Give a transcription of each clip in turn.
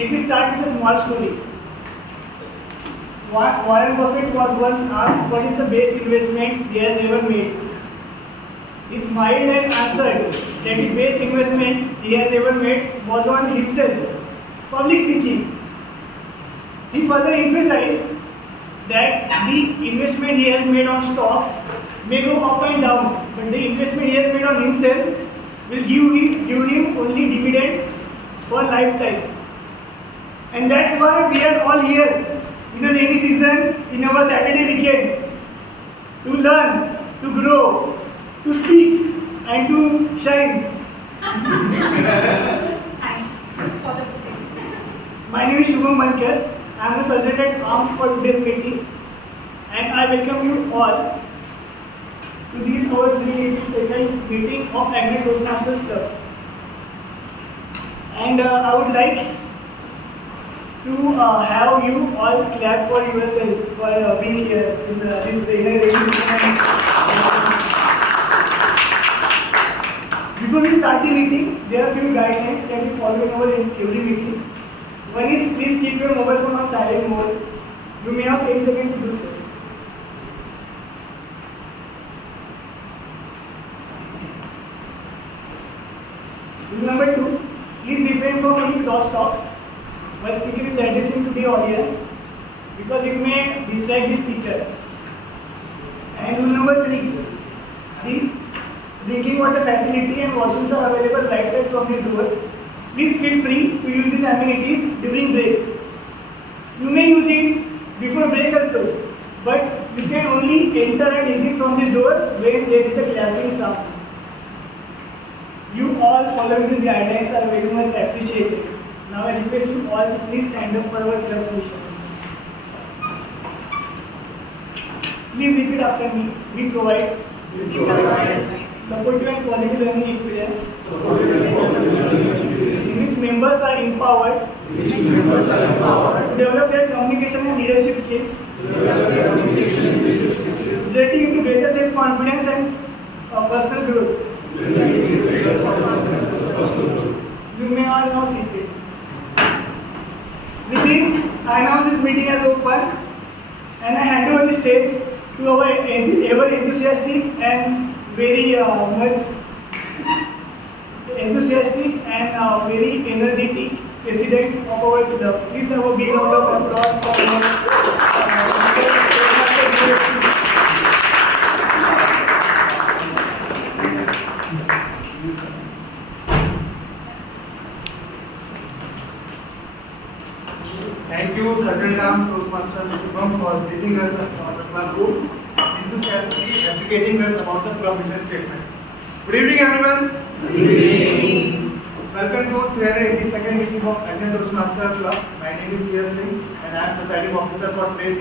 Let me start with a small story. Warren Buffett was once asked what is the best investment he has ever made. He smiled and answered that the best investment he has ever made was on himself, public speaking. He further emphasized that the investment he has made on stocks may go up and down, but the investment he has made on himself will give him only dividend for lifetime. And that's why we are all here in the rainy season, in our Saturday weekend, to learn, to grow, to speak and to shine. My name is Shubham Bankar. I am the Sergeant at Arms for today's meeting, and I welcome you all to this our 382nd meeting of Agri Toastmasters Club. And I would like to have you all clap for yourself for being here in this rainy season. Before we start the meeting, there are a few guidelines that we follow in our every meeting. One is, please keep your mobile phone on silent mode. You may have 10 seconds to do so. Rule number 2, please refrain from any cross-talk while speaker is addressing to the audience, because it may distract the speaker. And rule number 3, the drinking water facility and washrooms are available right side from the door. Please feel free to use these amenities during break. You may use it before break also, but you can only enter and exit from the door when there is a clapping sound. You all following these guidelines are very much appreciated. Now I request you all to please stand up for our club's mission. Please repeat after me. We provide supportive and quality learning experience in which members are empowered to develop their communication and leadership skills, resulting into greater self-confidence and personal growth. You may all now sit it. With this, I announce this meeting as open, and I hand over the stage to our ever enthusiastic and very much enthusiastic and very energetic president of our club. Please have a big round of applause for Thank you, Sergeant Toastmasters Shubham, for briefing us on the club group, enthusiastically educating us about the club mission statement. Good evening, everyone. Good evening. Welcome to 382nd meeting of Agri Toastmasters Club. My name is Dheer Singh, and I am presiding officer for today's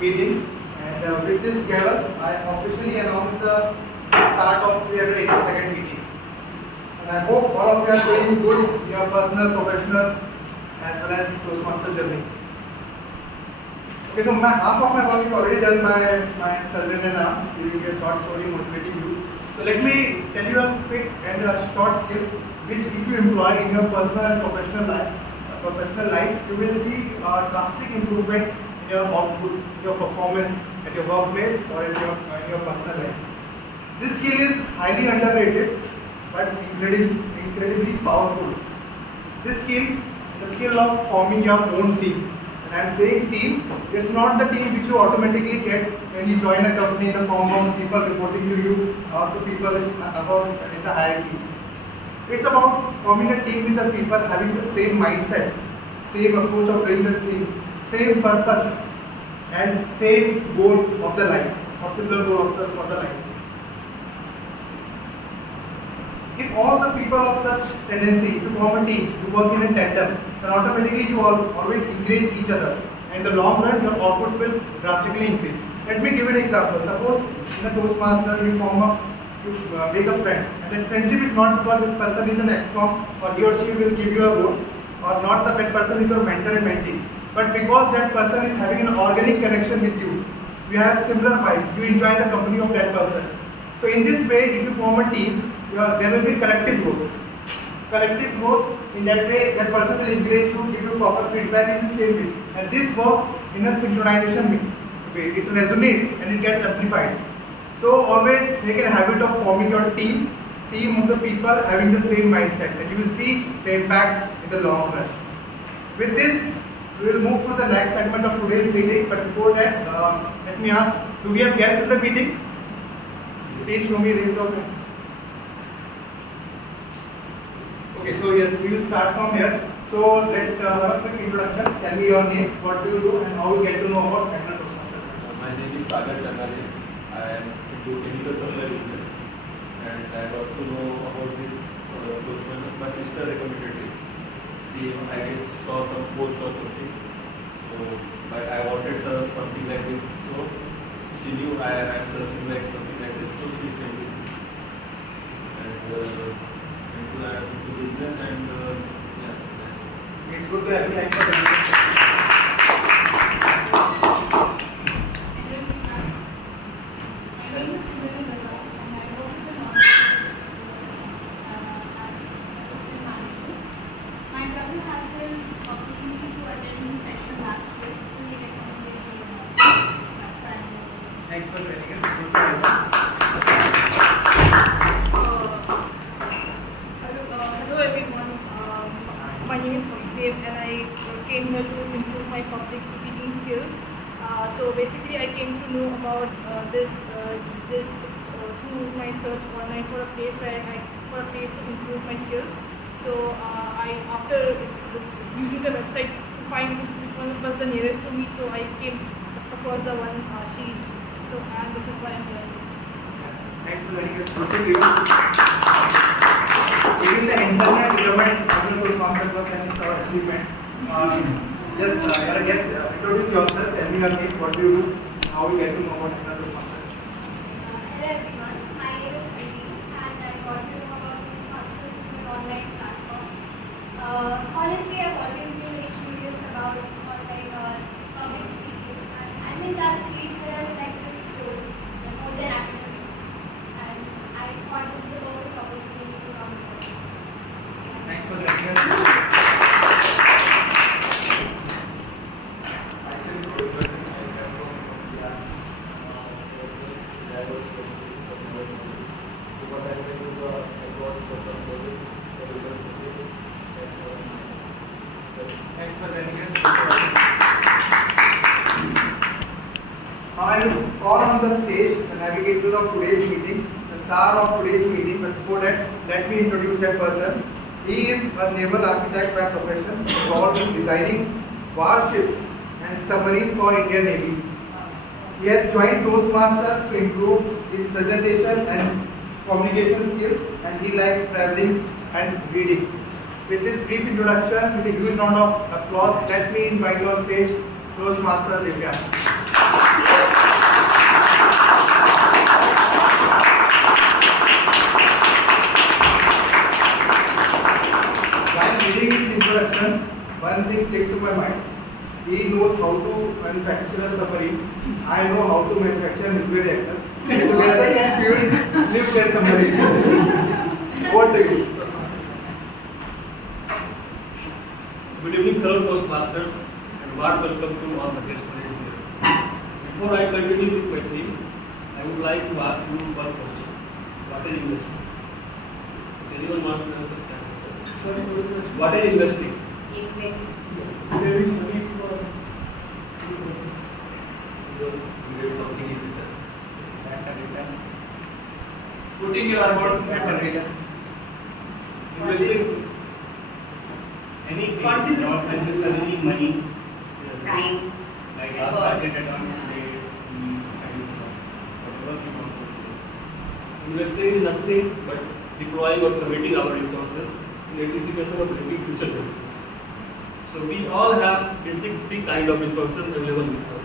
meeting. And with this gather, I officially announce the start of 382nd meeting. And I hope all of you are doing good in your personal, professional, as well as Toastmaster journey. Okay, so half of my work is already done by my sergeant at arms, giving a short story motivating you. So let me tell you a quick and a short skill which if you employ in your personal and professional life, you will see a drastic improvement in your output, your performance at your workplace or in your personal life. This skill is highly underrated but incredibly powerful. This skill, the skill of forming your own team. And I am saying team, it's not the team which you automatically get when you join a company in the form of people reporting to you or to people in the hierarchy. It's about forming a team with the people having the same mindset, same approach of doing the thing, same purpose and same goal of the life, or similar goal of the life. If all the people of such tendency to form a team, to work in a tandem, then automatically you always encourage each other. And in the long run, your output will drastically increase. Let me give an example. Suppose in a Toastmaster, you make a friend, and that friendship is not because this person is an ex-com or he or she will give you a vote, or not that person is your mentor and mentee, but because that person is having an organic connection with you. You have similar vibe, you enjoy the company of that person. So in this way, if you form a team, there will be collective growth. Collective growth, in that way, that person will encourage you, give you proper feedback in the same way. And this works in a synchronization way. It resonates and it gets amplified. So always make a habit of forming your team of the people having the same mindset, and you will see the impact in the long run. With this, we will move to the next segment of today's meeting. But before that, let me ask, do we have guests in the meeting? Please show me raise of hand. Okay, so yes, we will start from here. So let's have a quick introduction. Tell me your name, what do you do, and how you get to know about Agna Toastmaster. My name is Sagar Chanale. I am into clinical supply business, and I got to know about this Toastmasters. My sister recommended it. She, I guess, saw some post or something. So, but I wanted something like this. So she knew I am searching like something like this. So she sent it. And I am into business and yeah. It's good to have you. Thanks for coming. Thanks for joining us. Good to have Hello everyone. My name is Dev, and I came here to improve my public speaking skills. So basically, I came to know about this through my search online for a place to improve my skills. So after using the website to find which one was the nearest to me, so I came across the one and this is why I'm here. Thanks for joining us. Good to see you. Even the internet development of the Toastmaster Club and our achievement. Yes, you are a guest. Introduce yourself. Tell me your name. What do you do? How you get to know about Agna Toastmaster? Hello everyone, my name is Navi, and I got to know about Toastmasters through an online platform. Honestly, I've always been very curious about online public speaking, and I'm in that stage where I would like to explore more than academics, and I thought this is a perfect opportunity to come here. Thanks for joining us. Thanks for joining us. Now I will call on the stage the navigator of today's meeting, the star of today's meeting. But before that, let me introduce that person. He is a naval architect by profession, involved in designing warships and submarines for Indian Navy. He has joined Toastmasters to improve his presentation and communication skills, and he likes traveling and reading. With this brief introduction, with a huge round of applause, let me invite you on stage Toastmaster Divya. While reading his introduction, one thing clicked to my mind. He knows how to manufacture a submarine. I know how to manufacture a nuclear reactor. Together we build nuclear submarine. What do you? Good evening, fellow Toastmasters, and warm welcome to all the guests present here. Before I continue with my theme, I would like to ask you one question. What is investing? Does anyone want to answer that? Sorry, what is investing? Saving money for You get something in return. Putting your effort at a return. Investing. Anything, not necessarily money, Time. like our target accounts today, saving account, whatever you want to do. Investing is nothing but deploying or committing our resources in anticipation of bringing future benefits. So we all have basic three kind of resources available with us.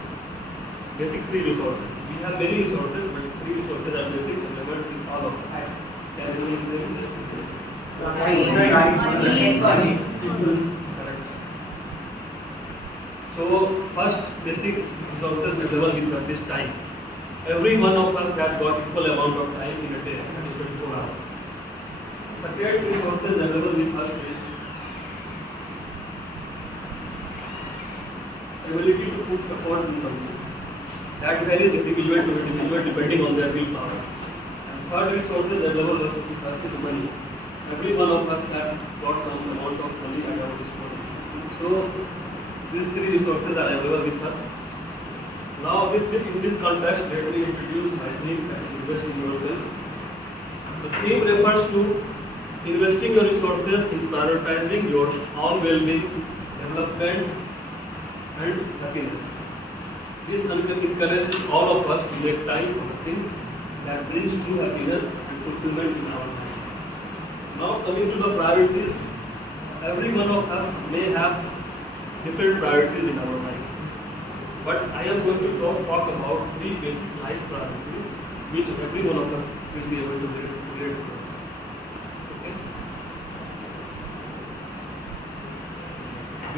Basic three resources. We have many resources, but three resources are basic available with all of us. Can you name them? Money. Correct. So first basic resources available with us is time. Every one of us has got equal amount of time in a day, that is 24 hours. Second resources available with us is ability to put effort in something. That varies individual to individual depending on their willpower. And third resources available with us is money. Every one of us have got some amount of money at our disposal. So these three resources are available with us. Now in this context, let me introduce my theme and invest in yourself. The theme refers to investing your resources in prioritizing your own well-being, development and happiness. This encourages all of us to make time for things that brings true happiness and fulfillment in our life. Now coming to the priorities, every one of us may have different priorities in our life. But I am going to talk about three basic life priorities which every one of us will be able to relate to us. Okay?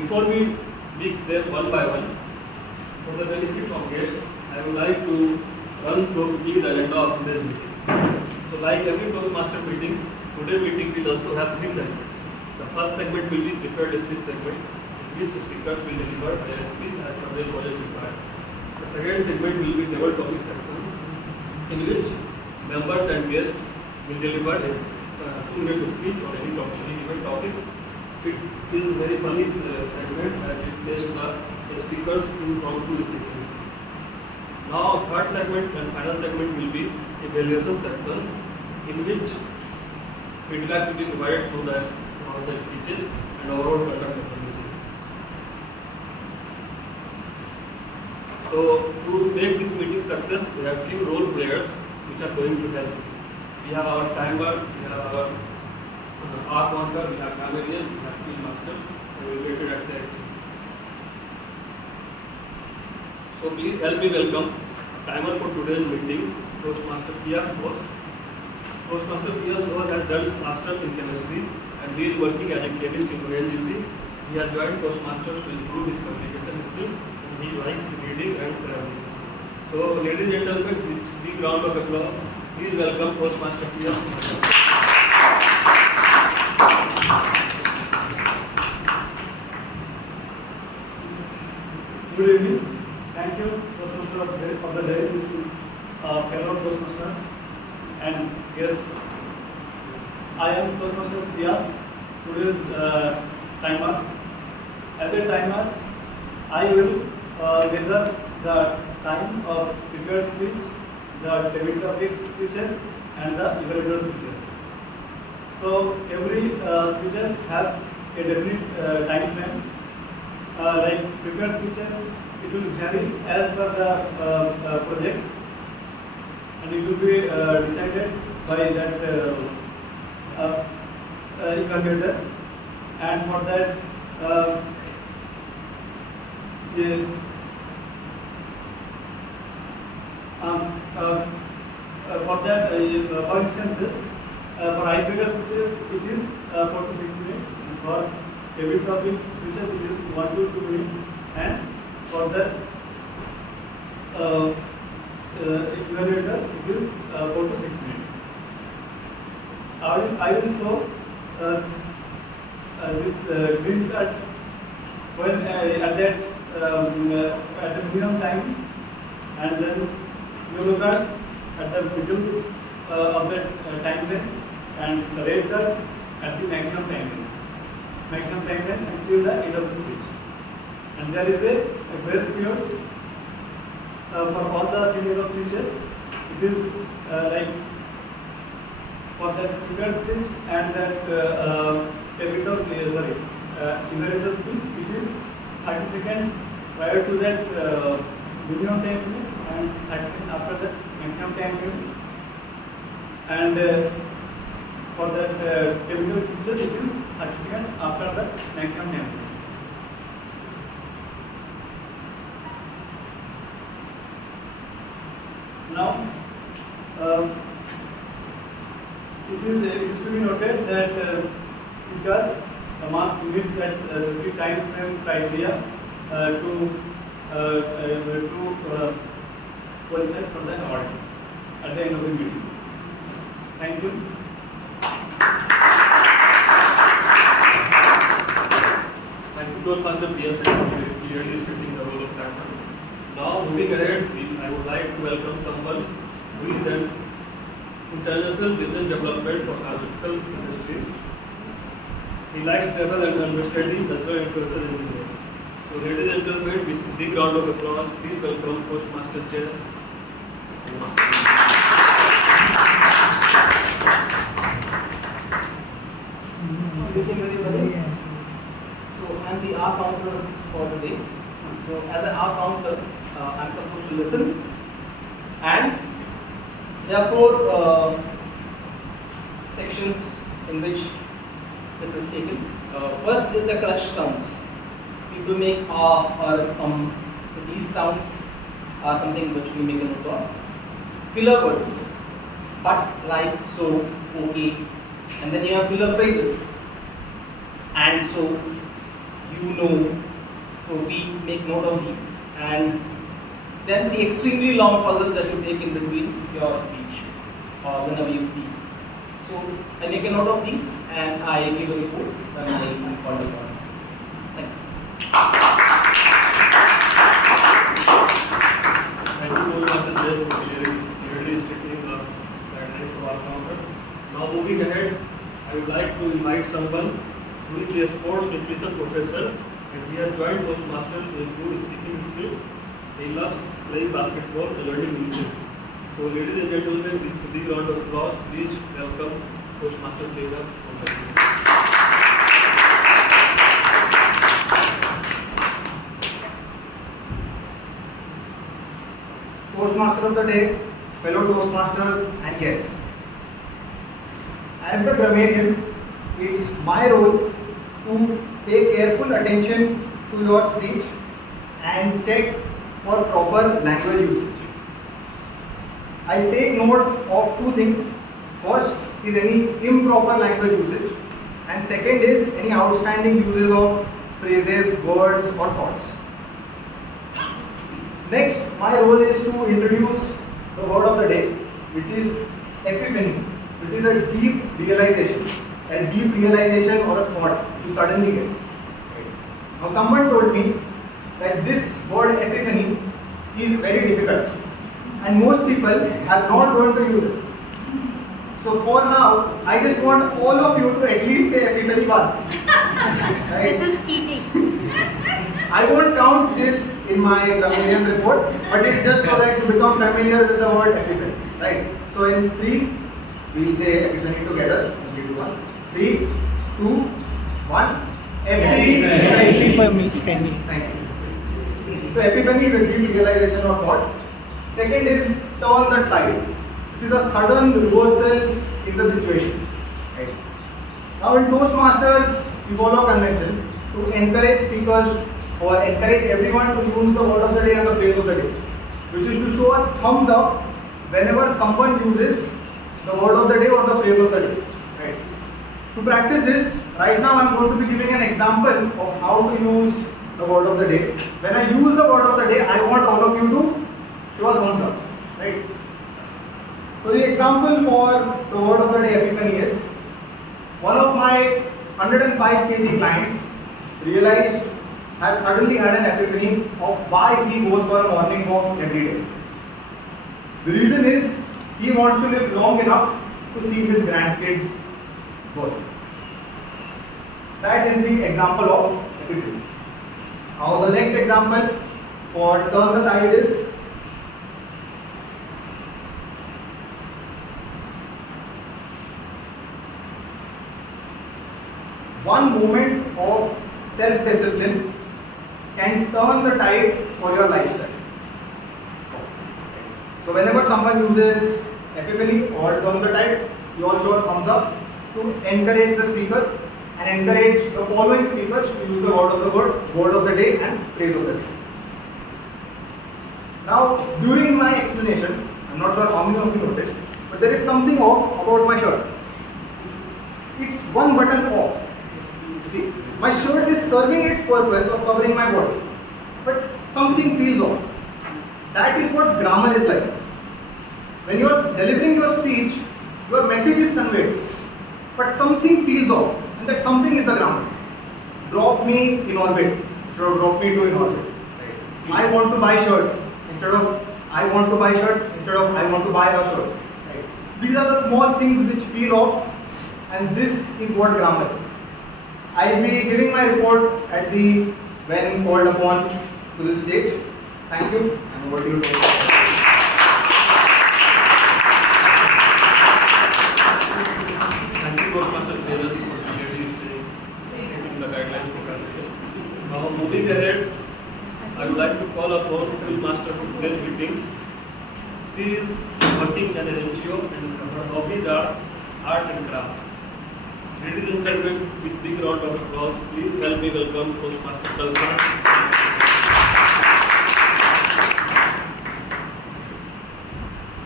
Before we dig them one by one, for the benefit of guests, I would like to run through quickly the agenda of today's meeting. So like every Toastmaster meeting, today's meeting will also have three segments. The first segment will be prepared speech segment, which speakers will deliver their speech as per their knowledge required. The second segment will be table topic section, in which members and guests will deliver a 2 minutes speech on any topic, any given topic. It is very funny segment as it plays the speakers impromptu speaking. Now third segment and final segment will be evaluation section, in which feedback will be provided to the speeches and overall conduct of the meeting. So to make this meeting success, we have few role players which are going to help. We have our timer, we have our counter, we have chameleon, we have field master, and we waited at the end. So please help me welcome timer for today's meeting, Toastmaster P.S. Bose. Toastmaster P.S. Bose has done masters in chemistry and he is working as a chemist in ONGC. He has joined Toastmasters to improve his communication skills. He likes reading and traveling. So, ladies and gentlemen, with big round of applause, please welcome Toastmaster P.S. Good evening. Thank you, Toastmaster of the day, fellow Toastmasters and guests. I am Toastmaster Priyas, today's timer. As a timer, I will measure the time of prepared speech, the table topic speeches, and the evaluator speeches. So every speeches have a definite time frame. Like prepared speeches, it will vary as per the project, and it will be decided by that evaluator. And for that, for instances, for icebreaker switches it is 4 to 6 minutes, and for table topic switches it is 1 to 2 minutes, and for the evaluator it is 4 to 6 minutes. I will show this green card when at the minimum time, and then yellow card at the middle of that time frame, and the red card at the maximum time frame. Maximum time frame until the end of the speech. And there is a grace period for all the 3 minutes of speeches. It is like for that prepared speech and that evaluator speech, it is 30 seconds prior to that minimum time frame and 30 seconds after that maximum time frame. And for that technical features, it is 30 seconds after the maximum time. Now, it is to be noted that speaker must meet that specific time frame criteria to qualify for the award at the end of the meeting. Thank you. Thank you, Toastmaster PS, for clearly stating the role of captain. Now, moving ahead, I would like to welcome someone who is an international business development for pharmaceutical industries. He likes travel and understanding cultural influences in business. So, ladies and gentlemen, with a big round of applause, please welcome Toastmaster Chess. Good evening, everybody. So I'm the R counter for today. So as an R counter, I'm supposed to listen, and there are four sections in which this is taken. First is the clutch sounds. People make or so these sounds are something which we make a note of. Filler words, but, like, so, okay, and then you have filler phrases. And so, you know, so we make note of these. And then the extremely long pauses that you take in between your speech or whenever you speak. So I make a note of these and I give a report when I call upon. Thank you. Thank you, Toastmaster Chess, for clearly stating the guidelines for our counter. Now, moving ahead, I would like to invite someone who is a sports nutrition professor, and he has joined Toastmasters to improve his speaking skills. He loves playing basketball and learning English. So, ladies and gentlemen, with a big round of applause, please welcome Toastmaster Dewas from the team. Toastmaster of the day, fellow Toastmasters and guests. As the grammarian, it's my role to pay careful attention to your speech and check for proper language usage. I take note of two things. First is any improper language usage, and second is any outstanding uses of phrases, words or thoughts. Next, my role is to introduce the word of the day, which is epiphany, which is a deep realization or a thought you suddenly get. Now, someone told me that this word epiphany is very difficult, and most people are not going to use it. So for now, I just want all of you to at least say epiphany once. Right? This is cheating. I won't count this in my grammarian report, but it's just so that you become familiar with the word epiphany. Right? So in 3, we'll say epiphany together. 3, 2, 1. 3, 2, 1. Epiphany. Thank you. So epiphany is a deep realization or thought. Second is turn the tide, which is a sudden reversal in the situation. Right. Now in Toastmasters, we follow convention to encourage speakers or encourage everyone to use the word of the day and the phrase of the day, which is to show a thumbs up whenever someone uses the word of the day or the phrase of the day. Right. To practice this, right now I am going to be giving an example of how to use the word of the day. When I use the word of the day, I want all of you to show a thumbs up. Right. So the example for the word of the day epiphany is, one of my 105 kg clients has suddenly had an epiphany of why he goes for a morning walk every day. The reason is he wants to live long enough to see his grandkids born. That is the example of epiphany. Now the next example for turn the tide is, one moment of self-discipline can turn the tide for your lifestyle. So whenever someone uses epiphany or turn the tide, you all show a thumbs up. To to encourage the speaker and encourage the following speakers to use the word of the day and phrase of the day. Now, during my explanation, I'm not sure how many of you noticed, but there is something off about my shirt. It's one button off. You see, my shirt is serving its purpose of covering my body, but something feels off. That is what grammar is like. When you are delivering your speech, your message is conveyed, but something feels off, and that something is the grammar. Drop me in orbit instead of drop me to in orbit. Right. I want to buy shirt instead of I want to buy shirt instead of I want to buy a shirt. Right. These are the small things which feel off, and this is what grammar is. I'll be giving my report at the when called upon to the stage. Thank you, and over to you. Thank you, Toastmasters trainers, for clearly stating the guidelines of transition. Now, moving ahead, I would like to call upon Toastmasters for today's meeting. She is working at an NGO and her hobbies are art and craft. Ladies and gentlemen, with big round of applause, please help me welcome Toastmaster Kalpana.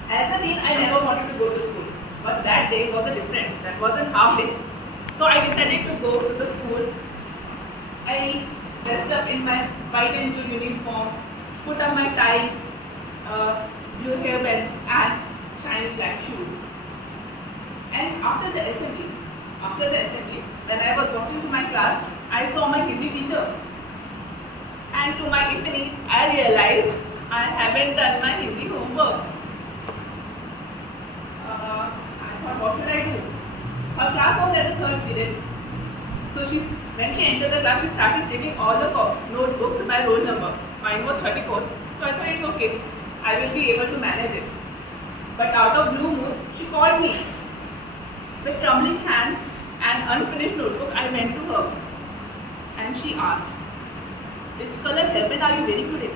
As a teen, I never wanted to go to school, but that day was a different. That wasn't half day. So I decided to go to the school. I dressed up in my white and blue uniform, put on my tie, blue hairband, and shiny black shoes. And after the assembly, when I was walking to my class, I saw my Hindi teacher. And to my epiphany, I realized I haven't done my Hindi homework. I thought, what should I do? Her class was at the third period. So when she entered the class, she started checking all the notebooks by roll number. Mine was 34. So I thought it's okay. I will be able to manage it. But out of blue moon, she called me. With trembling hands and unfinished notebook, I went to her. And she asked, which color hairband are you very good at?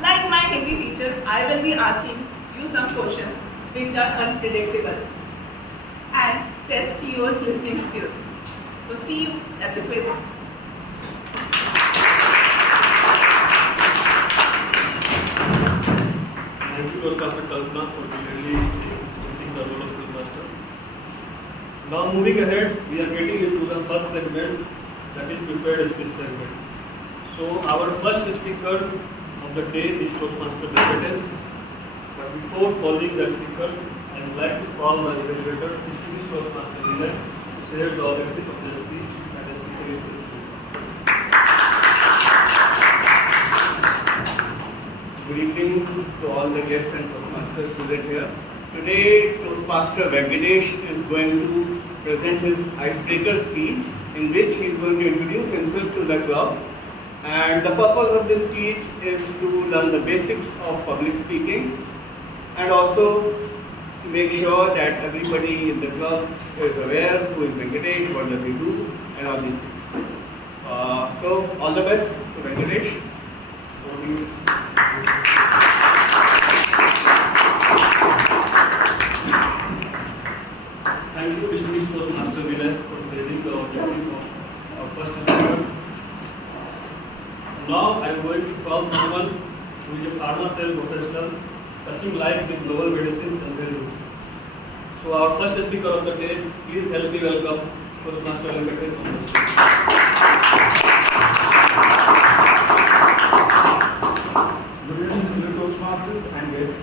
Like my Hindi teacher, I will be asking you some questions which are unpredictable and test your listening skills. So see you at the quiz. Thank you, Toastmaster Kalpana, for clearly stating the role of Toastmaster. Now moving ahead, we are getting into the first segment, that is prepared speech segment. So our first speaker of the day is Toastmaster Diabetes. But before calling the speaker, I would like to call the evaluator, distinguished Toastmaster Vinay, to share the objective of the speech and the speaker is Good evening to all the guests and Toastmasters present here. Today, Toastmaster Venkatesh is going to present his icebreaker speech, in which he is going to introduce himself to the club. And the purpose of this speech is to learn the basics of public speaking and also make sure that everybody in the club is aware who is Venkatesh, what does he do, and all these things. So, all the best to Venkatesh. Over to you. Thank you, distinguished Toastmaster Vinay, for sharing the objective of our first speaker. Now I am going to call someone who is a pharma cell professional touching life with global medicines and their use. So our first speaker of the day, please help me welcome Toastmaster Venkatesh on the stage. Good evening, fellow Toastmasters and guests.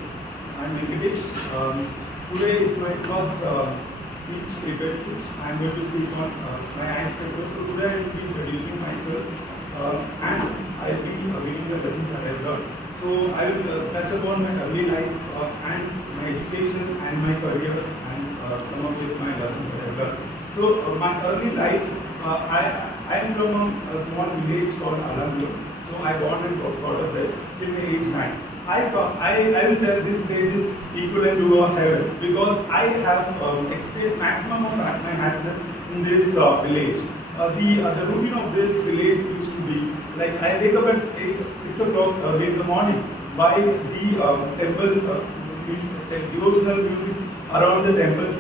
I am Venkatesh. Today is my first prepared speech. I am going to speak on my icebreaker. So today I will be introducing myself and I will be reading the lessons that I have learned. So I will touch upon my early life and my education and my career and some of my lessons that I have learned. So my early life, I am from a small village called Alamur. So I born and got up there till my age 9. I will tell this place is equivalent to a heaven because I have experienced maximum of my happiness in this village. The routine of this village used to be like I wake up at 6 o'clock early in the morning by the temple devotional music around the temples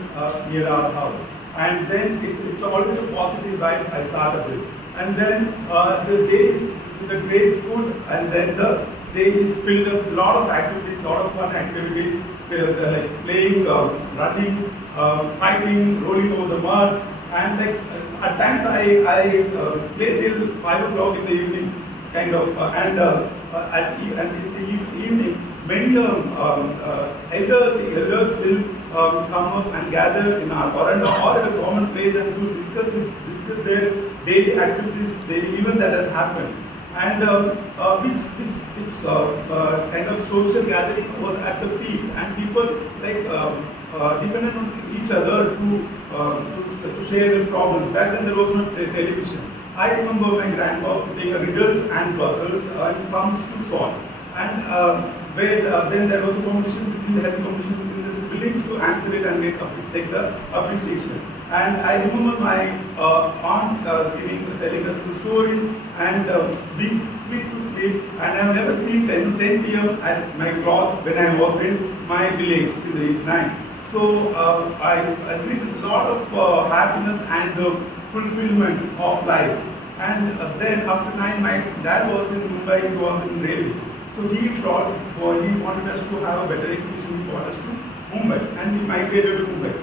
near our house. and then it's always a positive vibe I start up with. And then the day is with the great food, and then the day is filled with a lot of activities, lot of fun activities, like playing, running, fighting, rolling over the muds, and like at times I play till 5 o'clock in the evening, kind of, and in the evening, many either the elders will come up and gather in our veranda or in a common place and to discuss their daily activities, daily event that has happened, and which kind of social gathering was at the peak, and people like depended on each other to share their problems. Back then there was no television. I remember my grandpa putting riddles and puzzles and sums to solve, and then there was a competition between the health competition between the siblings to answer it and take the appreciation. And I remember my aunt telling us the stories, and we sleep to sleep, and I have never seen 10 p.m. at my clock when I was in my village till the age 9. So I sleep with a lot of happiness and fulfillment of life. And then after 9, my dad was in Mumbai, he was in railways. So he wanted us to have a better education, he brought us to Mumbai, and we migrated to Mumbai.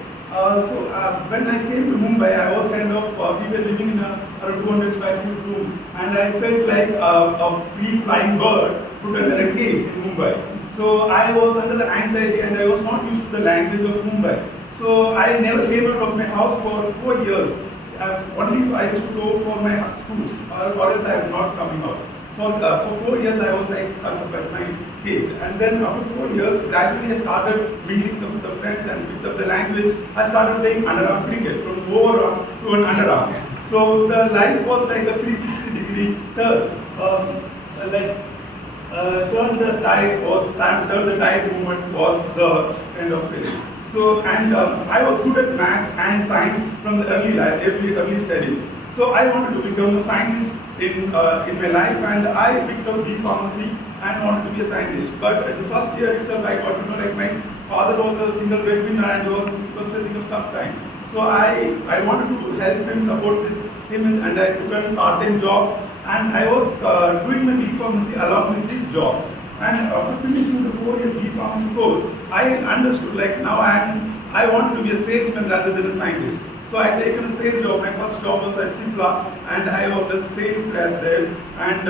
When I came to Mumbai, I was kind of, we were living in a 200 square feet room, and I felt like a free flying bird put under a cage in Mumbai. So I was under the anxiety, and I was not used to the language of Mumbai. So I never came out of my house for 4 years. Only I used to go for my schools, or else I am not coming out. For 4 years I was like stuck up at my cage, and then after 4 years, gradually I started meeting up with the friends and picked up the language. I started playing underarm cricket from overarm to an underarm. So the life was like a 360-degree turn. Turn the tide movement was the kind of feeling. So, and I was good at maths and science from the early studies. So I wanted to become a scientist in my life, and I picked up B pharmacy and wanted to be a scientist. But at the first year itself, I got to know like my father was a single breadwinner and was facing a tough time. So I wanted to help him, support him, and I took on part-time jobs, and I was doing my B pharmacy along with these jobs. And after finishing the 4-year B pharmacy course, I understood like now I want to be a salesman rather than a scientist. So I taken a sales job. My first job was at Cipla, and I worked as sales rep there. And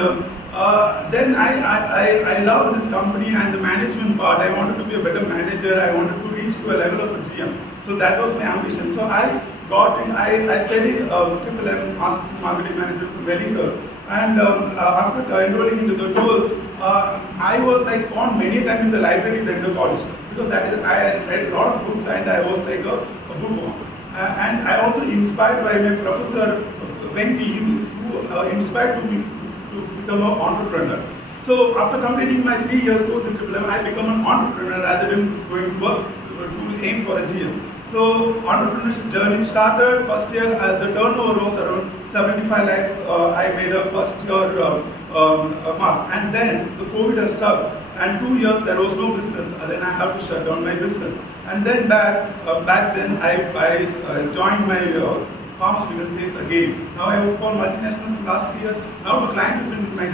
then I loved this company and the management part. I wanted to be a better manager. I wanted to reach to a level of a GM. So that was my ambition. So I got in. I studied MMM, Master's Marketing Manager from Wellington. And after enrolling into the course, I was like found many times in the library than the college, because that is I had read a lot of books and I was like a bookworm. And I also inspired by my professor Venki, who inspired me to become an entrepreneur. So after completing my 3 years course in MMM, I become an entrepreneur rather than going to work to aim for a GM. So entrepreneurship journey started. First year, the turnover was around 75 lakhs. I made a first year mark, and then the COVID has stuck, and 2 years there was no business. Then I have to shut down my business. And then back then I joined my pharmaceutical sales again. Now I work for multinational for last 3 years. Now to climb in my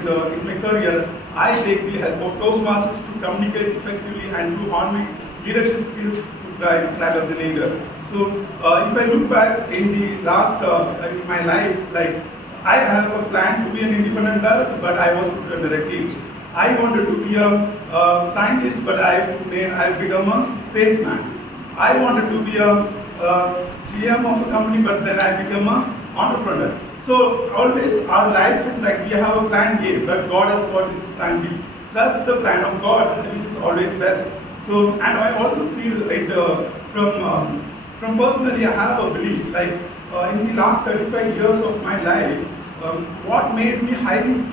career, I take the help of Toastmasters to communicate effectively and to hone my leadership skills to climb up the ladder. So if I look back in the last in my life, like I have a plan to be an independent developer, but I was put under a cage. I wanted to be a scientist, but I become a salesman. I wanted to be a GM of a company, but then I become an entrepreneur. So always our life is like we have a plan A, but God has got his plan B. That's the plan of God, which is always best. So, and I also feel it from personally, I have a belief like in the last 35 years of my life, what made me highly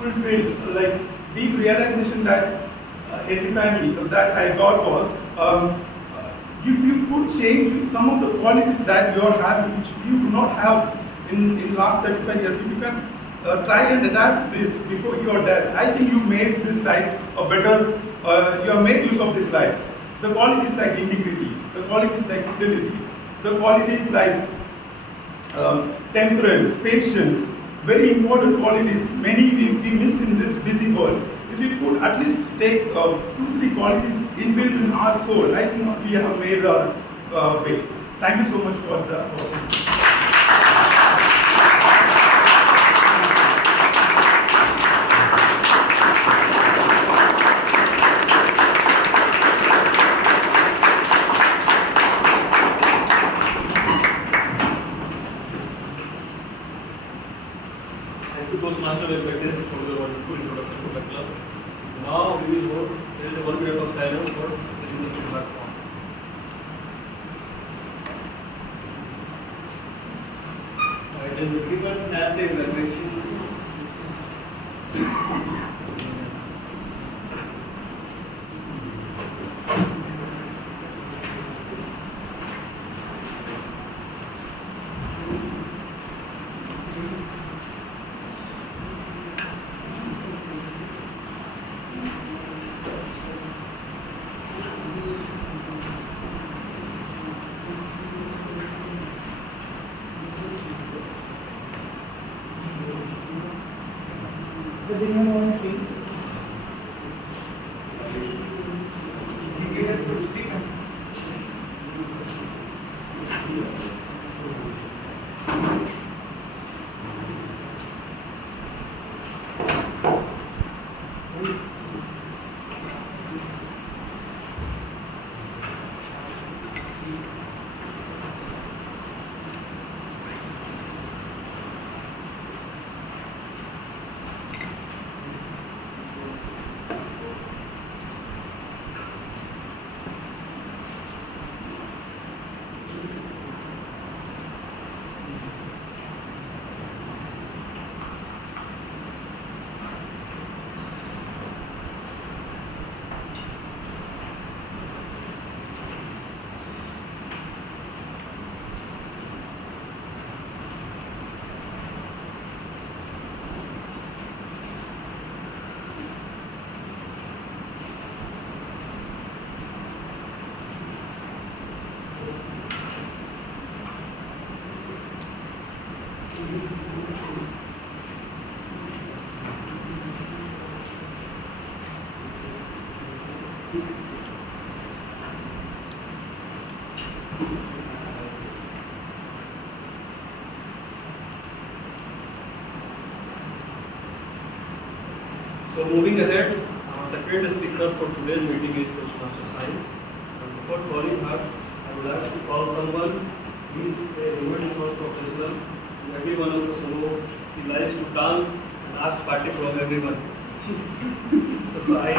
fulfilled, like deep realization that epiphany that I got was, if you could change some of the qualities that you are having, which you do not have in last 35 years, if you can try and adapt this before your death, I think you made this life a better, you have made use of this life. The qualities like integrity, the qualities like fidelity, the qualities like temperance, patience, very important qualities, many we miss in this busy world. If we could at least take 2-3 qualities inbuilt in our soul, I think we have made our way. Thank you so much for the opportunity. Thank you, Toastmaster Venkateshwar, for the wonderful introduction to the club. Now we will hold, there is a 1 minute of silence for giving the feedback form. It is difficult to have the evaluation. Does anyone want to drink? So moving ahead, our second speaker for today's meeting is Toastmaster Sai. And before calling her, I would like to call someone who is a human resource professional. Every one of us know she likes to dance and ask party from everyone. So I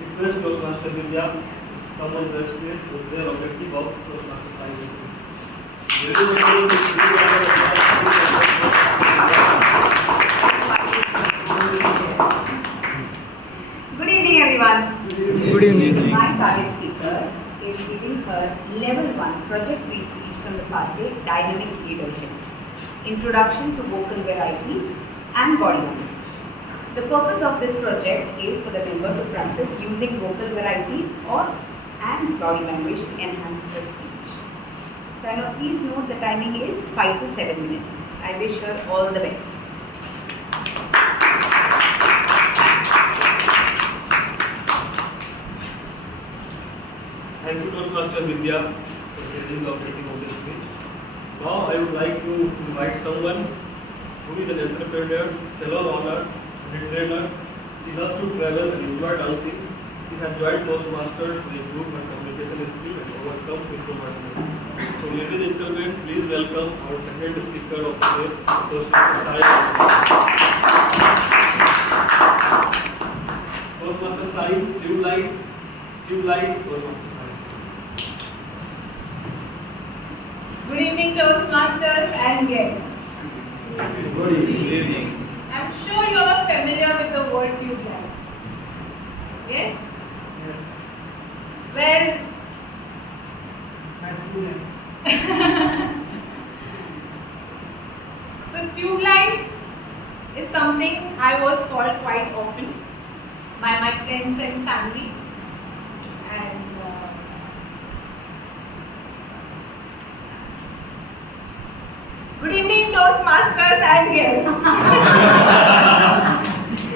request Toastmaster Vidya to come on the stage as their objective of Toastmaster Sai. Good evening, everyone. Good evening. My target speaker is giving her level 1 project 3 speech from the pathway Dynamic Leadership, Introduction to Vocal Variety and Body Language. The purpose of this project is for the member to practice using vocal variety and body language to enhance the speech. So now please note the timing is 5 to 7 minutes. I wish her all the best. Thank you, Toastmaster Vidya, for sharing the objective of this speech. Now I would like to invite someone who is an entrepreneur, salon owner, and a trainer. She loves to travel and enjoy dancing. She has joined Toastmasters to improve her communication skill and overcome introversion. So ladies and gentlemen, please welcome our second speaker of the day, Toastmaster Sai. Toastmaster Sai, you like Toastmaster Sai. Good evening, Toastmasters and guests. Good evening. I'm sure you are familiar with the word tube light. Yes? Well, so tube light is something I was called quite often by my friends and family. And Good evening, Toastmasters and guests.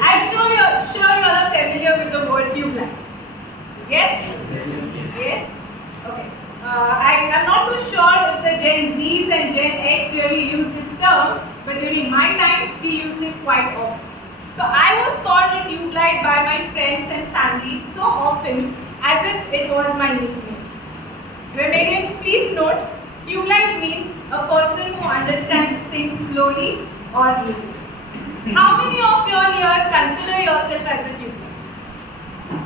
I'm sure you're all familiar with the word tube light. Yes? Yes? Okay. I'm not too sure if the Gen Zs and Gen X really use this term, but during my times we used it quite often. So I was called a tube light by my friends and family so often as if it was my nickname. Grammarian, please note, tube light means a person who understands things slowly or deeply. How many of you all here consider yourself as a tube light?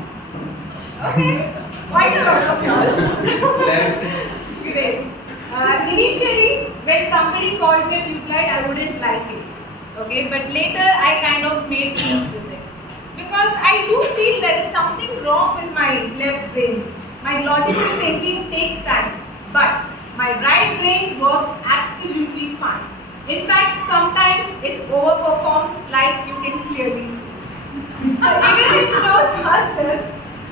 Okay, quite a lot of you all. Great. Initially, when somebody called me a tube light, I wouldn't like it. Okay, but later I kind of made peace with it. Because I do feel there is something wrong with my left brain. My logical thinking takes time, but my right brain works absolutely fine. In fact, sometimes it overperforms like you can clearly see. So even in Toastmasters,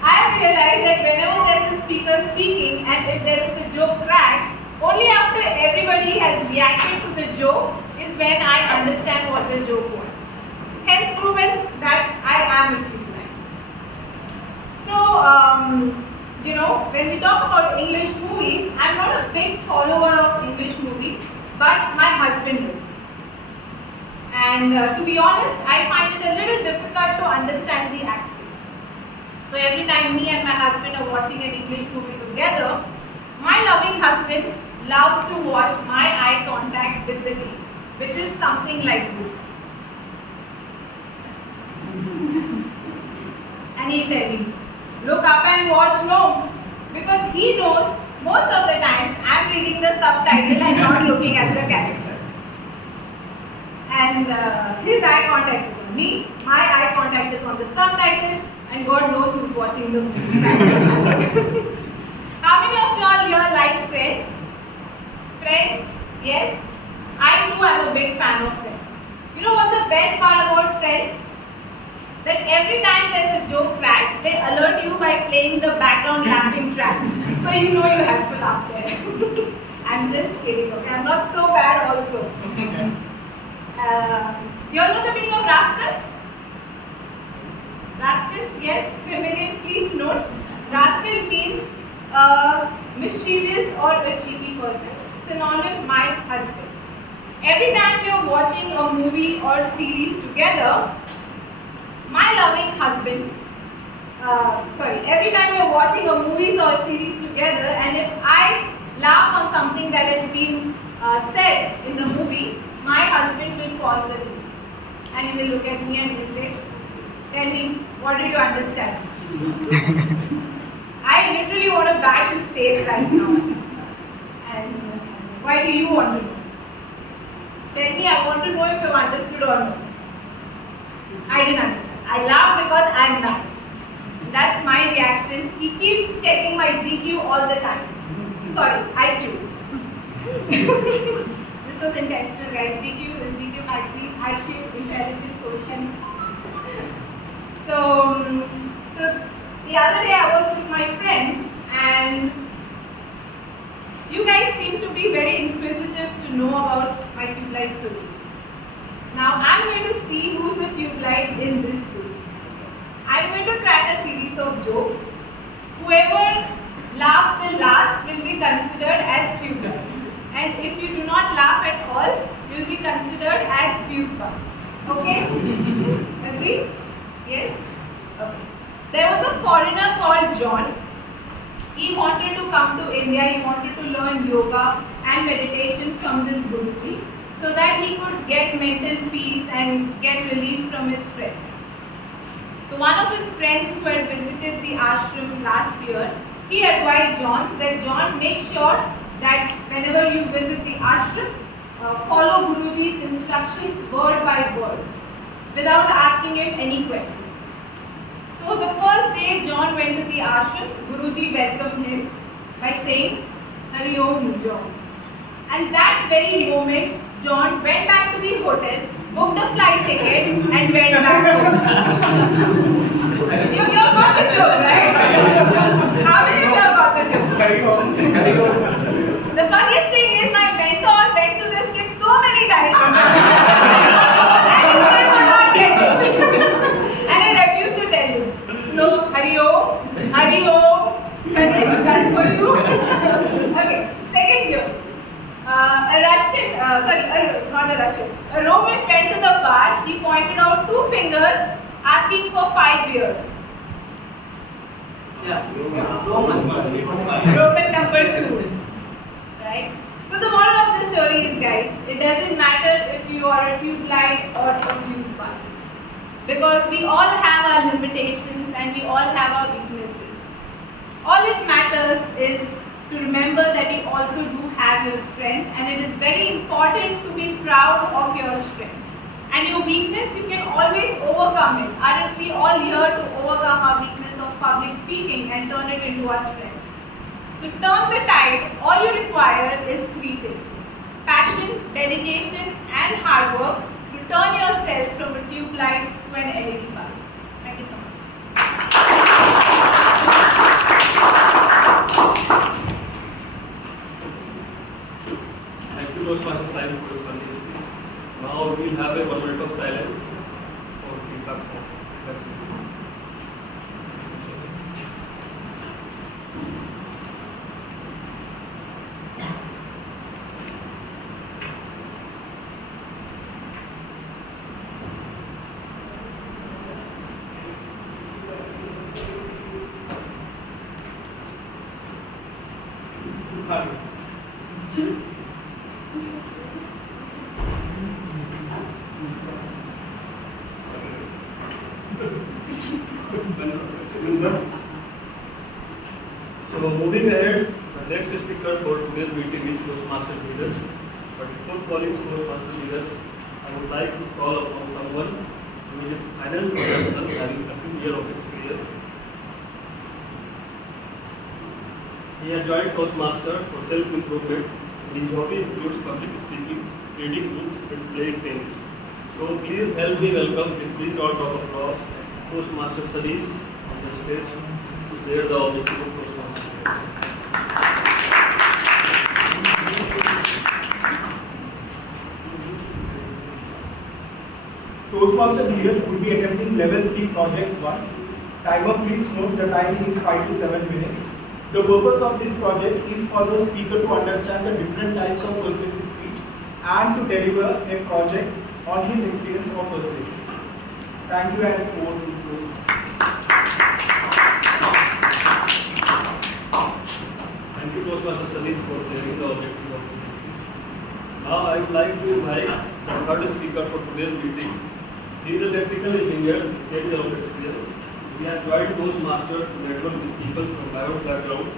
I have realized that whenever there is a speaker speaking and if there is a joke cracked, only after everybody has reacted to the joke is when I understand what the joke was. Hence proven that I am a tube light. So, when we talk about English movies, I'm not a big follower of English movies, but my husband is. And to be honest, I find it a little difficult to understand the accent. So every time me and my husband are watching an English movie together, my loving husband loves to watch my eye contact with the TV, which is something like this. And he'll tell me, look up and watch no, because he knows most of the times I'm reading the subtitle and not looking at the characters. And his eye contact is on me, my eye contact is on the subtitle, and God knows who's watching the movie. How many of y'all here like Friends? Friends? Yes? I too am a big fan of Friends. You know what's the best part about Friends? That every time there's a joke crack, they alert you by playing the background laughing tracks. So you know you have to laugh there. I'm just kidding, okay? I'm not so bad also. Do you all know the meaning of rascal? Rascal? Yes? Grammarian, please note. Rascal means a mischievous or a cheeky person. Synonym, my husband. Every time we are watching a movie or series together, my loving husband, every time we are watching a movies or a series together, and if I laugh on something that has been said in the movie, my husband will pause the movie and he will look at me and he will say, tell me, what did you understand? I literally want to bash his face right now. And why do you want to know? Tell me, I want to know if you understood or not. I didn't understand. I laugh because I'm mad. That's my reaction. He keeps checking my GQ all the time. Sorry, IQ. This was intentional, guys. GQ is GQ magazine, IQ, intelligent quotient. So the other day I was with my friends and you guys seem to be very inquisitive to know about my tube light stories. Now I'm going to see who's a tube light in this group. I'm going to crack a series of jokes. Whoever laughs the last will be considered as tube light. And if you do not laugh at all, you will be considered as fuse bug. Okay? Agreed? Yes? Okay. There was a foreigner called John. He wanted to come to India, he wanted to learn yoga and meditation from this Guruji so that he could get mental peace and get relief from his stress. So one of his friends who had visited the ashram last year, he advised John that John, make sure that whenever you visit the ashram, follow Guruji's instructions word by word without asking him any questions. So the first day John went to the ashram, Guruji welcomed him by saying, Hari Om John. And that very moment, John went back to the hotel, booked a flight ticket and went back home. You all got the joke, right? How many of you got the joke? Carry on. The funniest thing is my mentor went to this clip so for you. Okay, second joke. A Roman went to the bar. He pointed out 2 fingers, asking for 5 beers. Roman. Roman number 2. Right? So the moral of the story is, guys, it doesn't matter if you are a tube light or a fuse bulb. Because we all have our limitations and we all have our weaknesses. All it matters is to remember that you also do have your strength, and it is very important to be proud of your strength. And your weakness, you can always overcome it. Aren't we all here to overcome our weakness of public speaking and turn it into our strength? To turn the tide, all you require is 3 things: passion, dedication, and hard work to turn yourself from a tube light to an LED bulb. Thank you so much. Thank you, Toastmasters Science, for this wonderful speech. Now we'll have a 1 minute of silence for feedback. That's it. So moving ahead, the next speaker for today's meeting is Toastmaster leader. But before calling Toastmaster leader, I would like to call upon someone who is a finance professional having 13 years of experience. He has joined Toastmaster for self-improvement. His hobby includes public speaking, reading books, and playing tennis. So please help me welcome with big round of applause Toastmaster studies on the stage to share the objective of Toastmaster. Toastmaster Dheeraj will be attempting level 3 project 1. Timer, please note the timing is 5 to 7 minutes. The purpose of this project is for the speaker to understand the different types of persuasive speech and to deliver a project on his experience of persuasion. Thank you, and over to you. Thank you, Toastmaster Salif, for sharing the objective of this speech. Now I would like to invite the third speaker for today's meeting. He is a technical engineer with 10 years of experience. He has joined Toastmasters to network with people from diverse backgrounds.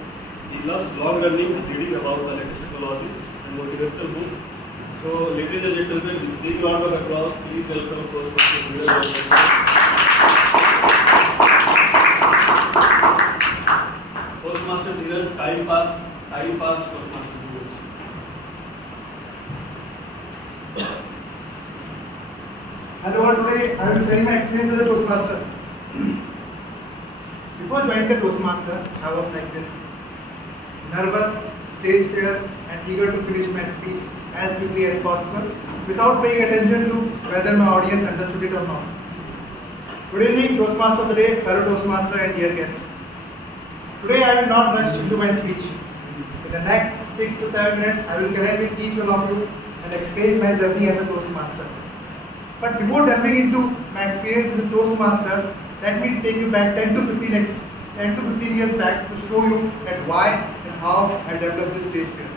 He loves long learning and reading about the latest technology and motivational books. So, ladies and gentlemen, with big round of applause, please welcome Toastmaster Dheeraj. Toastmaster Dheeraj, time pass, Toastmaster Dheeraj. Hello, today I will share my experience as a Toastmaster. Before joining the Toastmaster, I was like this: nervous, stage fear, and eager to finish my speech as quickly as possible without paying attention to whether my audience understood it or not. Good evening, Toastmaster of the day, fellow Toastmaster, and dear guests. Today I will not rush into my speech. In the next 6 to 7 minutes, I will connect with each one of you and explain my journey as a Toastmaster. But before delving into my experience as a Toastmaster, let me take you back 10 to 15 years back to show you that why and how I developed this stage fear.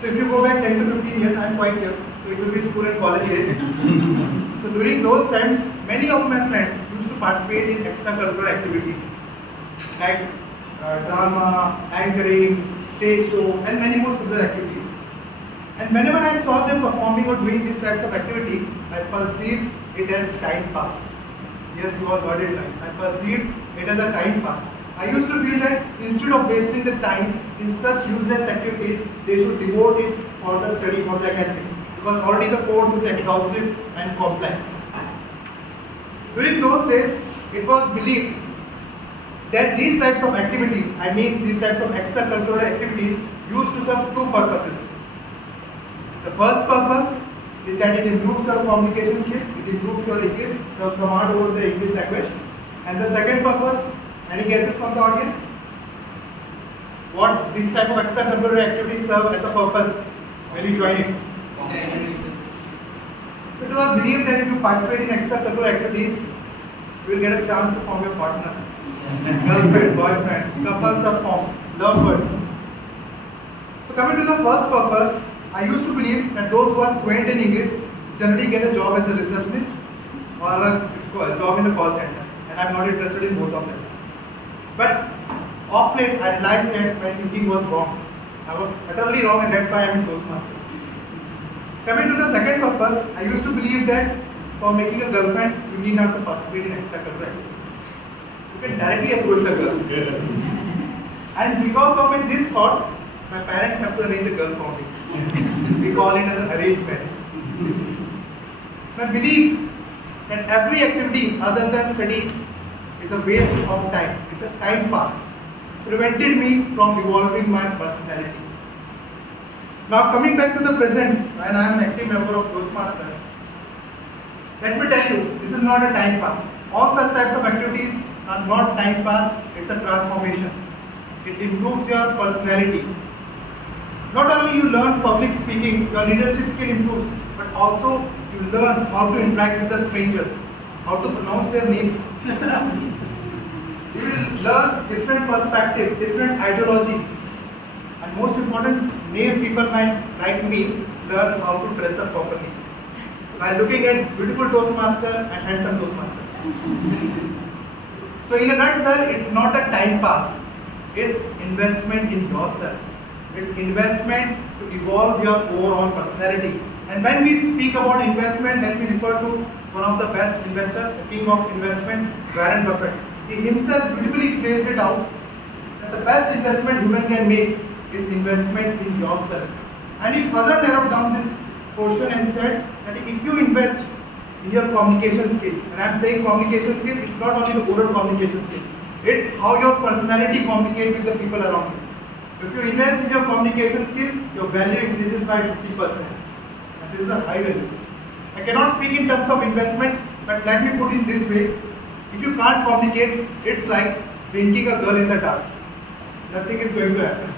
So if you go back 10 to 15 years, I am quite young, so it will be school and college days. So during those times, many of my friends used to participate in extracurricular activities like drama, anchoring, stage show, and many more similar activities. And whenever I saw them performing or doing these types of activity, I perceived it as time pass. Yes, you all heard it right. I perceived it as a time pass. I used to feel that instead of wasting the time in such useless activities, they should devote it for the study, for the academics, because already the course is exhaustive and complex. During those days, it was believed that these types of activities, these types of extracurricular activities, used to serve 2 purposes. The first purpose is that it improves your communication skill, it improves your English, your command over the English language. And the second purpose, any guesses from the audience? what this type of extracurricular activities serve as a purpose when you join it. So it was believed that if you participate in extracurricular activities, you will get a chance to form your partner, girlfriend, boyfriend, couples are formed, lovers. So coming to the first purpose, I used to believe that those who are fluent in English generally get a job as a receptionist or a job in a call center, and I'm not interested in both of them. But of late, I realized that my thinking was wrong. I was utterly wrong, and that's why I'm in Toastmasters. Coming to the second purpose, I used to believe that for making a girlfriend, you need not to participate in extracurricular activities. You can directly approach a girl. And because of this thought, my parents have to arrange a girl for me. We call it as an arranged marriage. My belief that every activity other than study is a waste of time. It's a time pass. Prevented me from evolving my personality. Now coming back to the present, when I am an active member of Toastmasters, let me tell you, this is not a time pass. All such types of activities are not time pass, it's a transformation. It improves your personality. Not only you learn public speaking, your leadership skill improves, but also you learn how to interact with the strangers, how to pronounce their names. You will learn different perspective, different ideology, and most important, name people like me learn how to dress up properly by looking at beautiful Toastmaster and handsome Toastmasters. So in a nutshell, it's not a time pass. It's investment in yourself. It's investment to evolve your overall personality. And when we speak about investment, let me refer to one of the best investors, the king of investment, Warren Buffett. He himself beautifully phrased it out that the best investment human can make is investment in yourself. And he further narrowed down this portion and said that if you invest in your communication skill, and I am saying communication skill, it's not only the oral communication skill, it's how your personality communicates with the people around you. If you invest in your communication skill, your value increases by 50%. And this is a high value. I cannot speak in terms of investment, but let me put it this way. If you can't communicate, it's like winking a girl in the dark. Nothing is going to happen.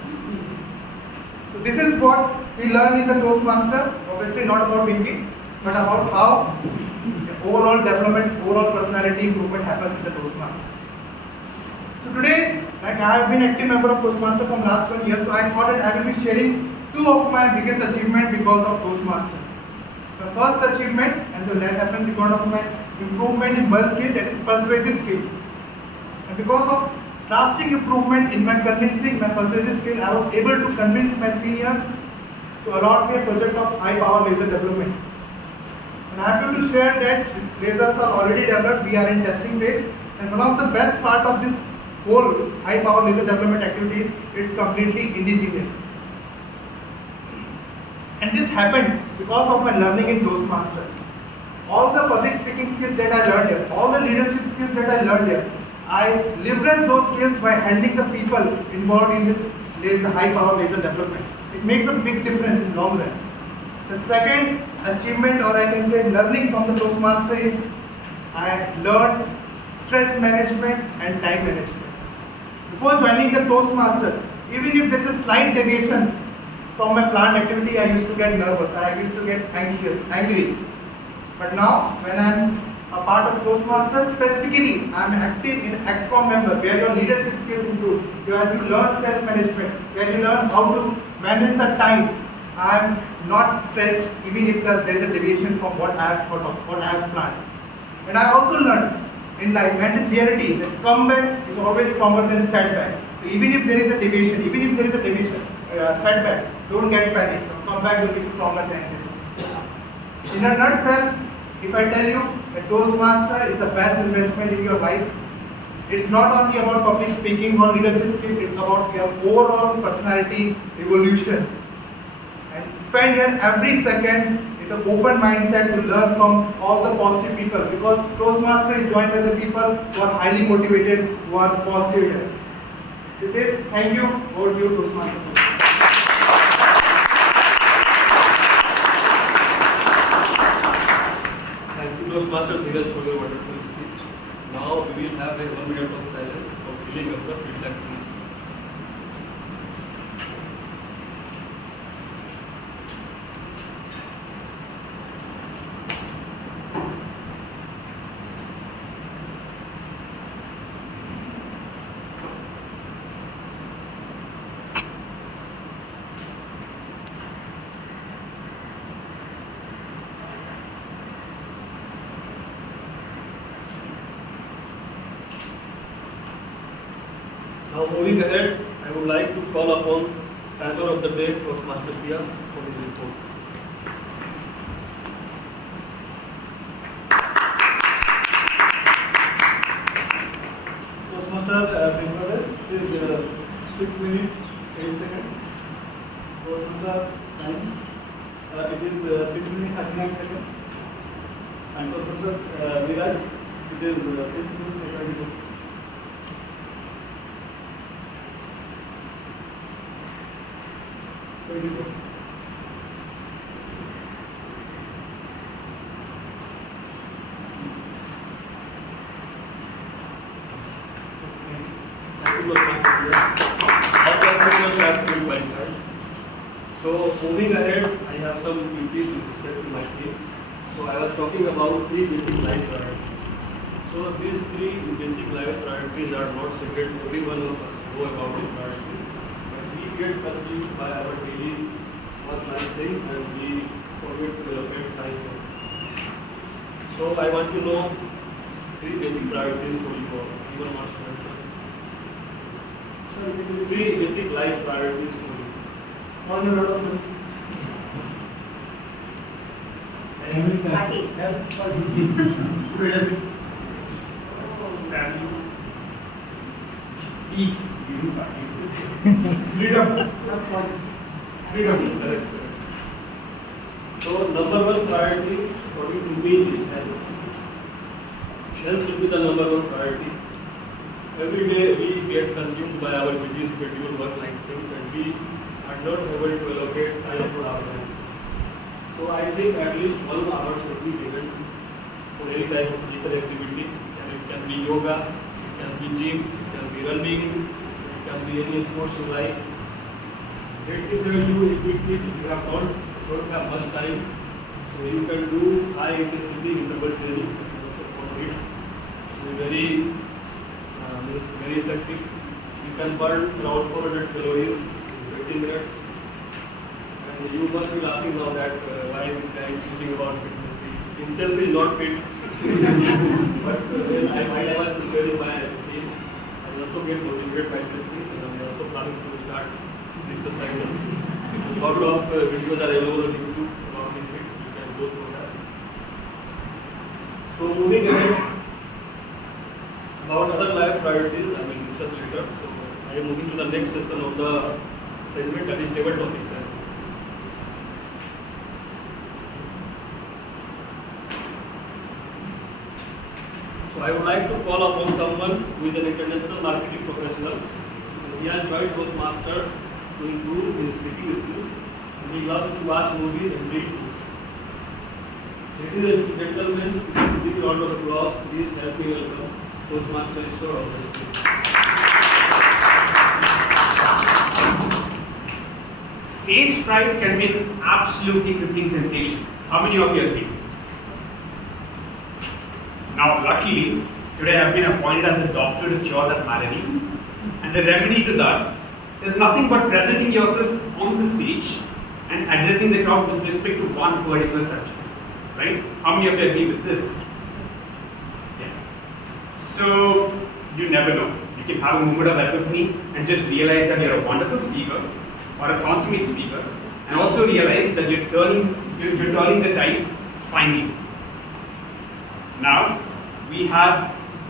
So this is what we learn in the Toastmaster. Obviously not about winking, but about how the overall development, overall personality improvement happens in the Toastmaster. So today, like I have been active member of Toastmaster from last 1 year, so I thought that I will be sharing two of my biggest achievements because of Toastmaster. The first achievement, and that happened because of my improvement in one skill, that is persuasive skill. And because of drastic improvement in my convincing, my persuasive skill, I was able to convince my seniors to allot me a project of high power laser development. And I am happy to share that these lasers are already developed, we are in testing phase, and one of the best part of this whole high power laser development activities, it's completely indigenous. And this happened because of my learning in Toastmaster. All the public speaking skills that I learned here, all the leadership skills that I learned here, I leverage those skills by handling the people involved in this high power laser development. It makes a big difference in long run. The second achievement, or I can say learning from the Toastmaster, is I learned stress management and time management. Before joining the Toastmaster, even if there is a slight deviation from my planned activity, I used to get nervous, I used to get anxious, angry. But now, when I am a part of Toastmasters, specifically, I am active in XCOM member, where your leadership skills improve, you have to learn stress management, where you learn how to manage the time. I am not stressed even if there is a deviation from what I have thought of, what I have planned. And I also learned in life, and this reality, that comeback is always stronger than setback. So even if there is a deviation, setback, don't get panicked. Comeback will be stronger than this. In a nutshell, if I tell you that Toastmaster is the best investment in your life, it's not only about public speaking or leadership skills, it's about your overall personality evolution. And spend your every second with an open mindset to learn from all the positive people, because Toastmaster is joined by the people who are highly motivated, who are positive here. With this, thank you. Over to you, Toastmaster. Toastmaster Dheeraj for your wonderful speech. Now we will have a 1 minute of silence for filling up the feedback. Now moving ahead, I would like to call upon Timer of the Day, Toastmaster Pias, for his report. Toastmaster Bangladesh, it is 6 minutes 8 seconds. Toastmaster Sign, it is 6 minutes 39 seconds. And Toastmaster Viraj, it is 6 minutes 22 seconds. Thank you. So moving ahead, I have some duties with respect to my team. So I was talking about 3 basic life priorities. So these 3 basic life priorities are not secret. Every one of us know about these priorities. But we get confused by our daily work life things and we forget to allocate time for it. So I want to know 3 basic priorities for you all. Anyone wants to answer? So 3 basic life priorities for you. On a lot of them. Party. Health or duty. Value. Peace. Freedom. Have fun. Freedom. Correct. So number 1 priority according to me is health. Health should be the number 1 priority. Every day we get consumed by our busy schedule, work-life things, and we are not able to allocate time for our health. So I think at least 1 hour should be given for any type of physical activity. And it can be yoga, it can be gym, it can be running, it can be any sports you like. It is where you quickly, if you have don't have much time, so you can do high intensity interval training. You can also follow it. So very effective. You can burn around 400 calories in 20 minutes. And you must be laughing now that why this guy is teaching about fitness. He himself is not fit. But when I was preparing my team, I also get motivated by this thing, and I am also planning to start exercises. A lot of videos are available on YouTube about this thing. You can go through that. So moving ahead, about other life priorities, I will discuss later. So I am moving to the next session of the segment, that is table topics. So I would like to call upon someone who is an international marketing professional. He has joined Toastmaster to improve his speaking skills, and he loves to watch movies and read books. Ladies and gentlemen, with a big round of applause, please help me welcome Toastmaster Ishwar. Stage fright can be an absolutely crippling sensation. How many of you agree? Now, luckily, today I have been appointed as the doctor to cure that malady. And the remedy to that is nothing but presenting yourself on the stage and addressing the crowd with respect to one particular subject. Right? How many of you agree with this? Yeah. So, you never know. You can have a moment of epiphany and just realize that you're a wonderful speaker or a consummate speaker, and also realize that you're turning the tide finally. Now,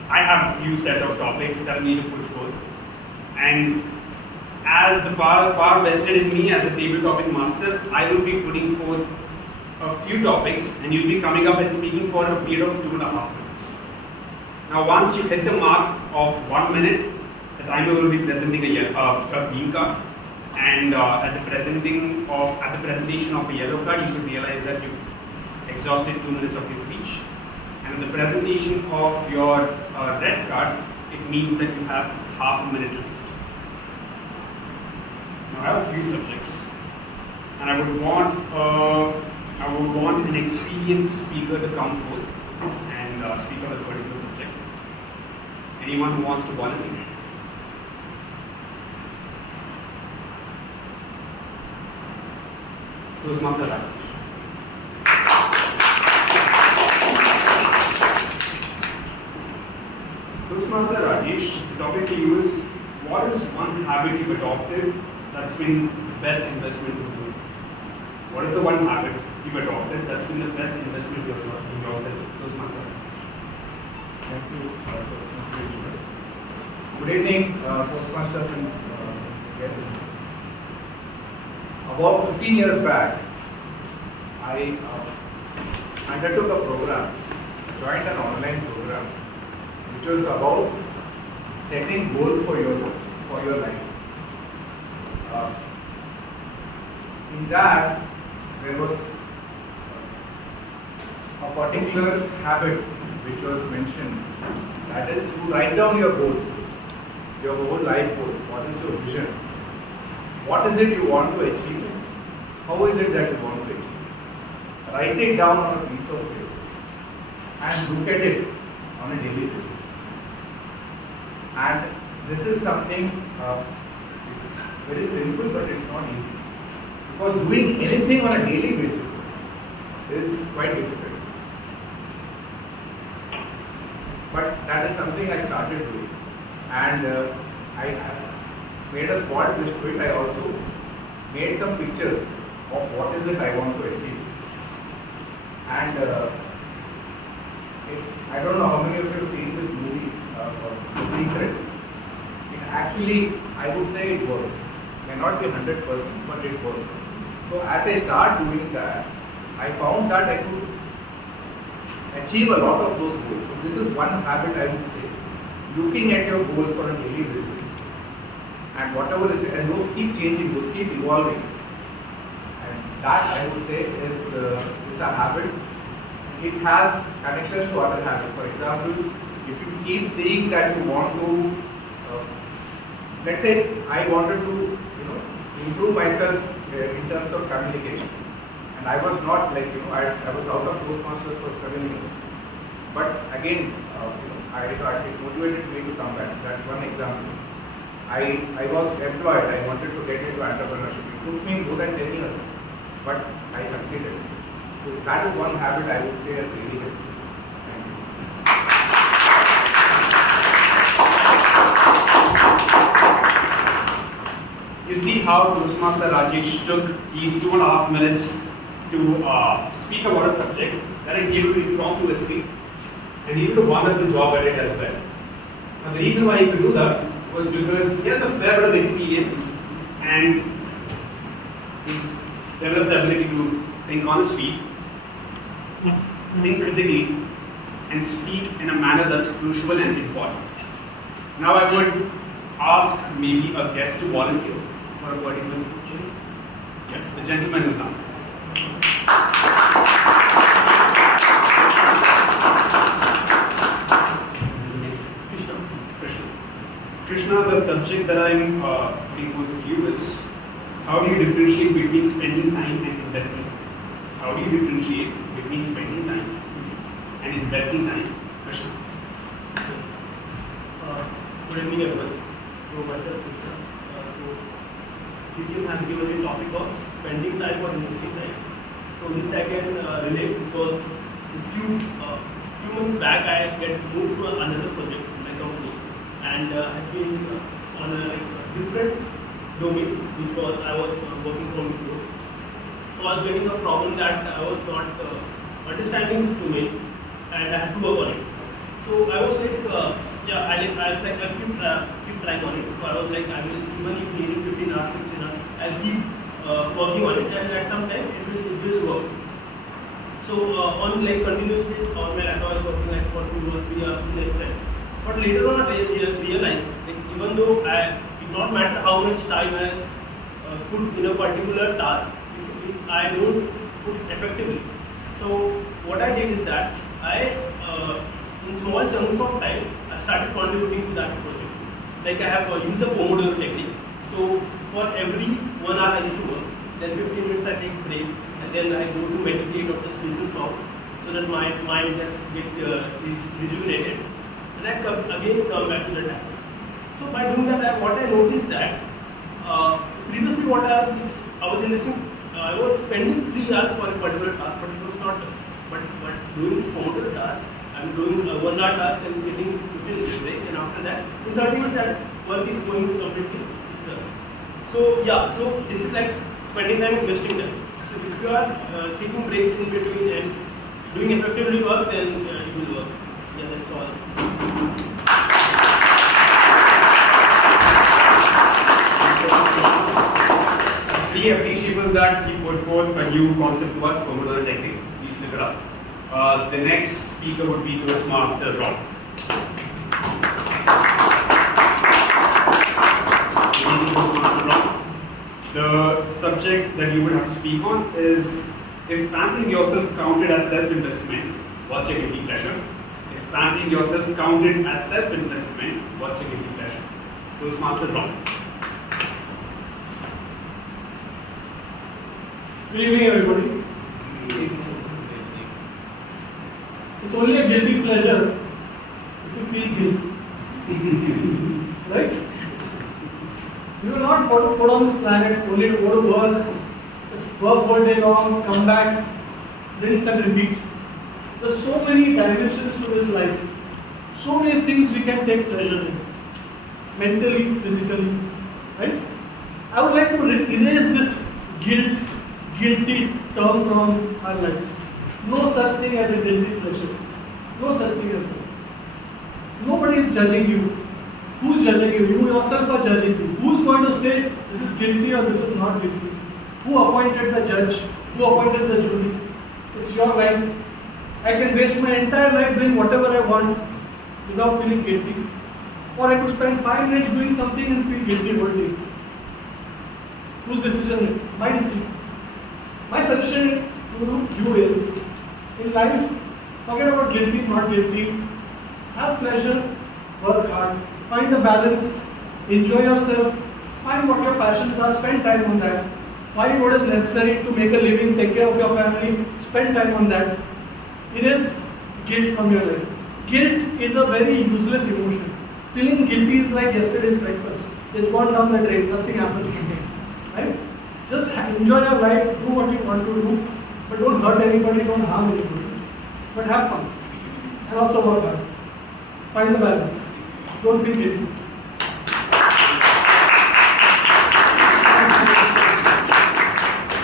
I have a few set of topics that I need to put forth, and as the power vested in me as a table topic master, I will be putting forth a few topics, and you'll be coming up and speaking for a period of 2.5 minutes. Now, once you hit the mark of 1 minute, the timer will be presenting a green card, and at the presentation of a yellow card, you should realize that you've exhausted 2 minutes of your speech. And in the presentation of your red card, it means that you have half a minute left. Now, I have a few subjects, and I would want an experienced speaker to come forth and speak on a particular subject. Anyone who wants to volunteer? Toastmaster Rajesh. Toastmaster Rajesh, the topic to you is what is one habit you've adopted that's been the best investment in yourself? What is the one habit you've adopted that's been the best investment in yourself? Toastmasters. Thank you. Good evening, Toastmasters and guests. About 15 years back, I undertook a program, joined an online program, which was about setting goals for your life. In that, there was a particular habit which was mentioned. That is, you write down your goals, your whole life goals. What is your vision? What is it you want to achieve? How is it that you want to achieve? Write it down on a piece of paper and look at it on a daily basis. And this is something, it's very simple, but it's not easy. Because doing anything on a daily basis is quite difficult. But that is something I started doing. And I made a small twist to it. I also made some pictures of what is it I want to achieve. And I don't know how many of you have seen this movie, The Secret. It actually, I would say it works. May not be 100%, but it works. So as I start doing that, I found that I could achieve a lot of those goals. So this is one habit I would say. Looking at your goals on a daily basis. And whatever is it, and those keep changing, those keep evolving. And that I would say is a habit. It has connections to other habits. For example, if you keep saying that you want to, let's say I wanted to, improve myself in terms of communication, and I was not like, I was out of Toastmasters for 7 years. But again, it motivated me to come back. That's one example. I was employed. I wanted to get into entrepreneurship. It took me more than 10 years, but I succeeded. So that is one habit I would say has really helped. Thank You you. see how Toastmaster Rajesh took these 2.5 minutes to speak about a subject that I gave him impromptu, and he did a wonderful job at it as well. Now the reason why he could do that was because he has a fair bit of experience and he's developed the ability to think on his feet, think critically, and speak in a manner that's crucial and important. Now I would ask maybe a guest to volunteer for a particular speech. Yeah, the gentleman is now. Krishna, the subject that I'm putting forth to you is how do you differentiate between spending time and investing time? How do you differentiate between spending time and investing time? Krishna. Good evening, everyone. So myself, Krishna. So you have given the topic of spending time or investing time. So this I can relate because this few months back I get moved to another project in my company, and I've been on a different domain which was I was working from before. So I was getting a problem that I was not understanding this domain, and I had to work on it. So I was like, I keep trying on it. So I was like, I will, even if needing 15 hours, 16 hours, I'll keep working on it, and at some time it will work. So on like continuously on my laptop I was working like for 2 or 3 hours the next time. But later on I realized like even though it not matter how much time I put in a particular task, if I don't put it effectively. So what I did is that I in small chunks of time I started contributing to that project. Like I have used the Pomodoro technique. So for every 1 hour I used to work, then 15 minutes I take break, and then I go to meditate or just listen songs so that my mind get rejuvenated, and I come back to the task. So by doing that, what I noticed that previously what I was investing, I was spending 3 hours for a particular task, but it was not. But doing this Pomodoro task, I'm doing a 1 hour task and getting 15 minutes break, and after that, in 30 minutes, work is going to completely done. So yeah, so this is like spending time and wasting time. So if you are taking breaks in between and doing effectively work, then it will work. Yeah, that's all. It's really appreciable that he put forth a new concept to us, Pomodoro technique. Please look it up. The next speaker would be Toastmaster Rob. The subject that you would have to speak on is, if pampering yourself counted as self-investment, what's your guilty pleasure? If pampering yourself counted as self-investment, what's your guilty pleasure? Toastmaster Rob. Good evening, everybody. It's only a guilty pleasure if you feel guilt. Right? You are not put on this planet only to go to work, just work all day long, come back, rinse and repeat. There's so many dimensions to this life. So many things we can take pleasure in. Mentally, physically. Right? I would like to erase this guilty term from our lives. No such thing as a guilty pleasure. No such thing as that. Nobody is judging you. Who's judging you? You yourself are judging you. Who's going to say this is guilty or this is not guilty? Who appointed the judge? Who appointed the jury? It's your life. I can waste my entire life doing whatever I want without feeling guilty. Or I could spend 5 minutes doing something and feel guilty all day. Whose decision? My decision. My suggestion to you is, in life, forget about guilty, not guilty. Have pleasure, work hard, find a balance, enjoy yourself, find what your passions are, spend time on that. Find what is necessary to make a living, take care of your family, spend time on that. Erase guilt from your life. Guilt is a very useless emotion. Feeling guilty is like yesterday's breakfast. It's gone down the drain, nothing happens from it. Right? Just enjoy your life, do what you want to do, but don't hurt anybody, don't harm anybody. But have fun. And also work hard. Find the balance. Don't feel guilty.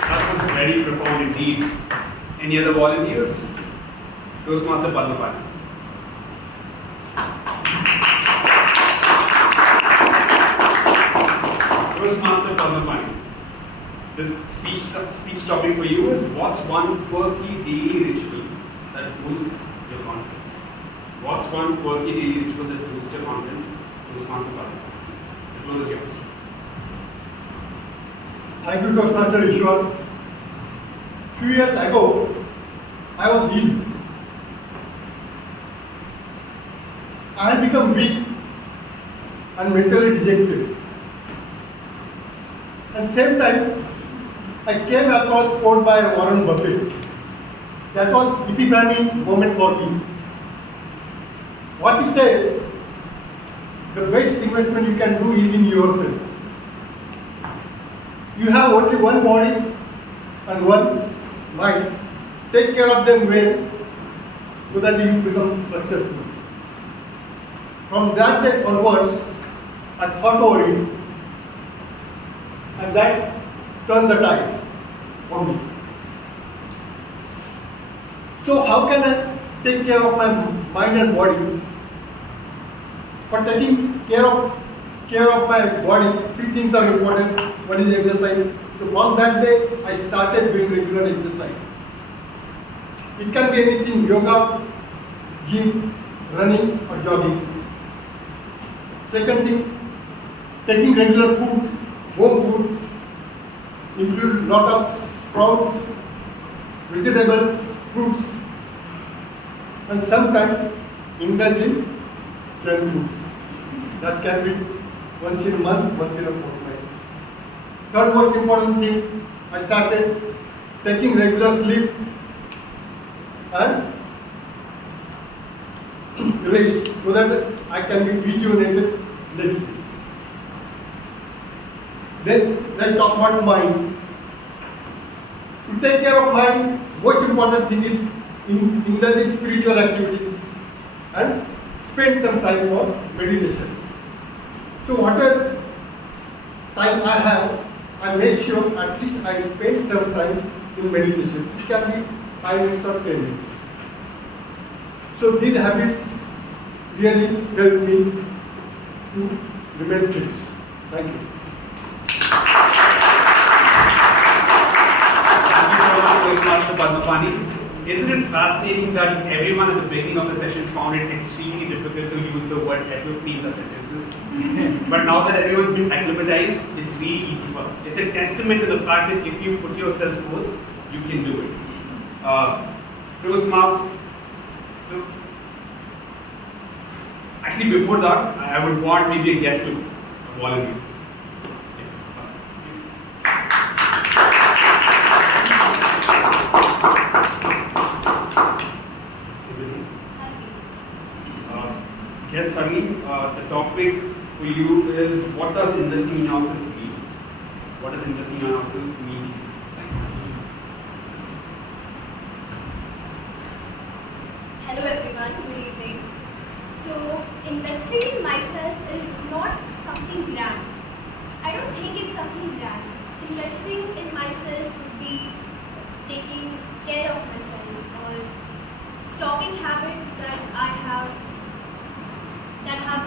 That was very profound indeed. Any other volunteers? Toastmaster Padmapani. Toastmaster Padmapani. This speech topic for you is, what's one quirky daily ritual that boosts your confidence? What's one quirky daily ritual that boosts your confidence? Toastmaster Padmapani. The floor is yours. Thank you, Toastmaster Ishwar. Few years ago, I was ill. I had become weak and mentally dejected. At the same time, I came across a quote by Warren Buffett. That was epiphany moment for me. What he said, the best investment you can do is in yourself. You have only one body and one mind. Take care of them well so that you become successful. From that day onwards, I thought over it, and that turned the tide for me. So how can I take care of my mind and body? For taking care of my body, 3 things are important. One is exercise. So from that day, I started doing regular exercise. It can be anything: yoga, gym, running, or jogging. Second thing, taking regular food, home food, include lot of sprouts, vegetables, fruits, and sometimes indulge in junk foods. That can be once in a month, once in a fortnight. Third most important thing, I started taking regular sleep and rest so that I can be rejuvenated next day. Then let's talk about mind. To take care of mind, most important thing is indulge in spiritual activities and spend some time for meditation. So whatever time I have, I make sure at least I spend some time in meditation. It can be 5 minutes or 10 minutes. So these habits really help me to remain fit. Thank you. Toastmaster Padmapani. Isn't it fascinating that everyone at the beginning of the session found it extremely difficult to use the word epiphany in the sentences? But now that everyone's been acclimatized, it's really easy for them. It's a testament to the fact that if you put yourself forth, you can do it. Toastmaster. Actually, before that, I would want maybe a guest to volunteer. Yes, Sunny, the topic for you is what does investing in yourself mean? What does investing in yourself mean? Hello everyone, good evening. So, investing in myself is not something grand. I don't think it's something grand. Investing in myself would be taking care of myself or stopping habits that I have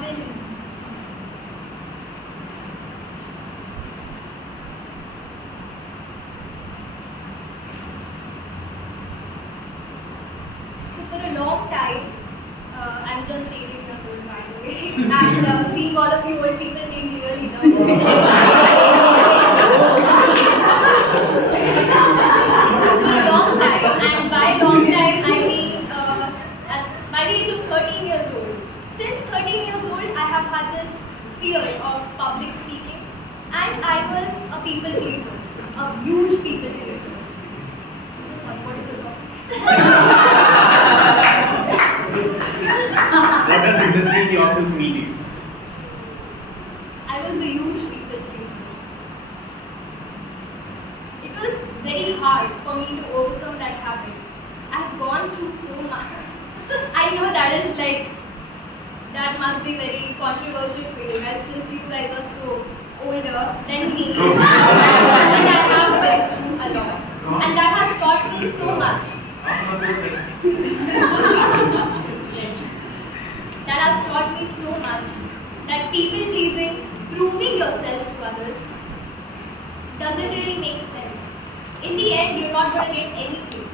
been so for a long time, I'm just 18 years old by the way, and seeing all of you old people made me really nervous. So for a long time, and by long time I mean by the age of 13 years old. Since 13 years old, I have had this fear of public speaking, and I was a people pleaser, a huge people pleaser. So sorry, what is the topic? What does investing in yourself mean to you? I was a huge people pleaser. It was very hard for me to overcome that habit. I've gone through so much. I know that must be very controversial for you guys since you guys are so older than me. But I have been through a lot. And that has taught me so much. That has taught me so much that people pleasing, proving yourself to others, doesn't really make sense. In the end, you're not going to get anything.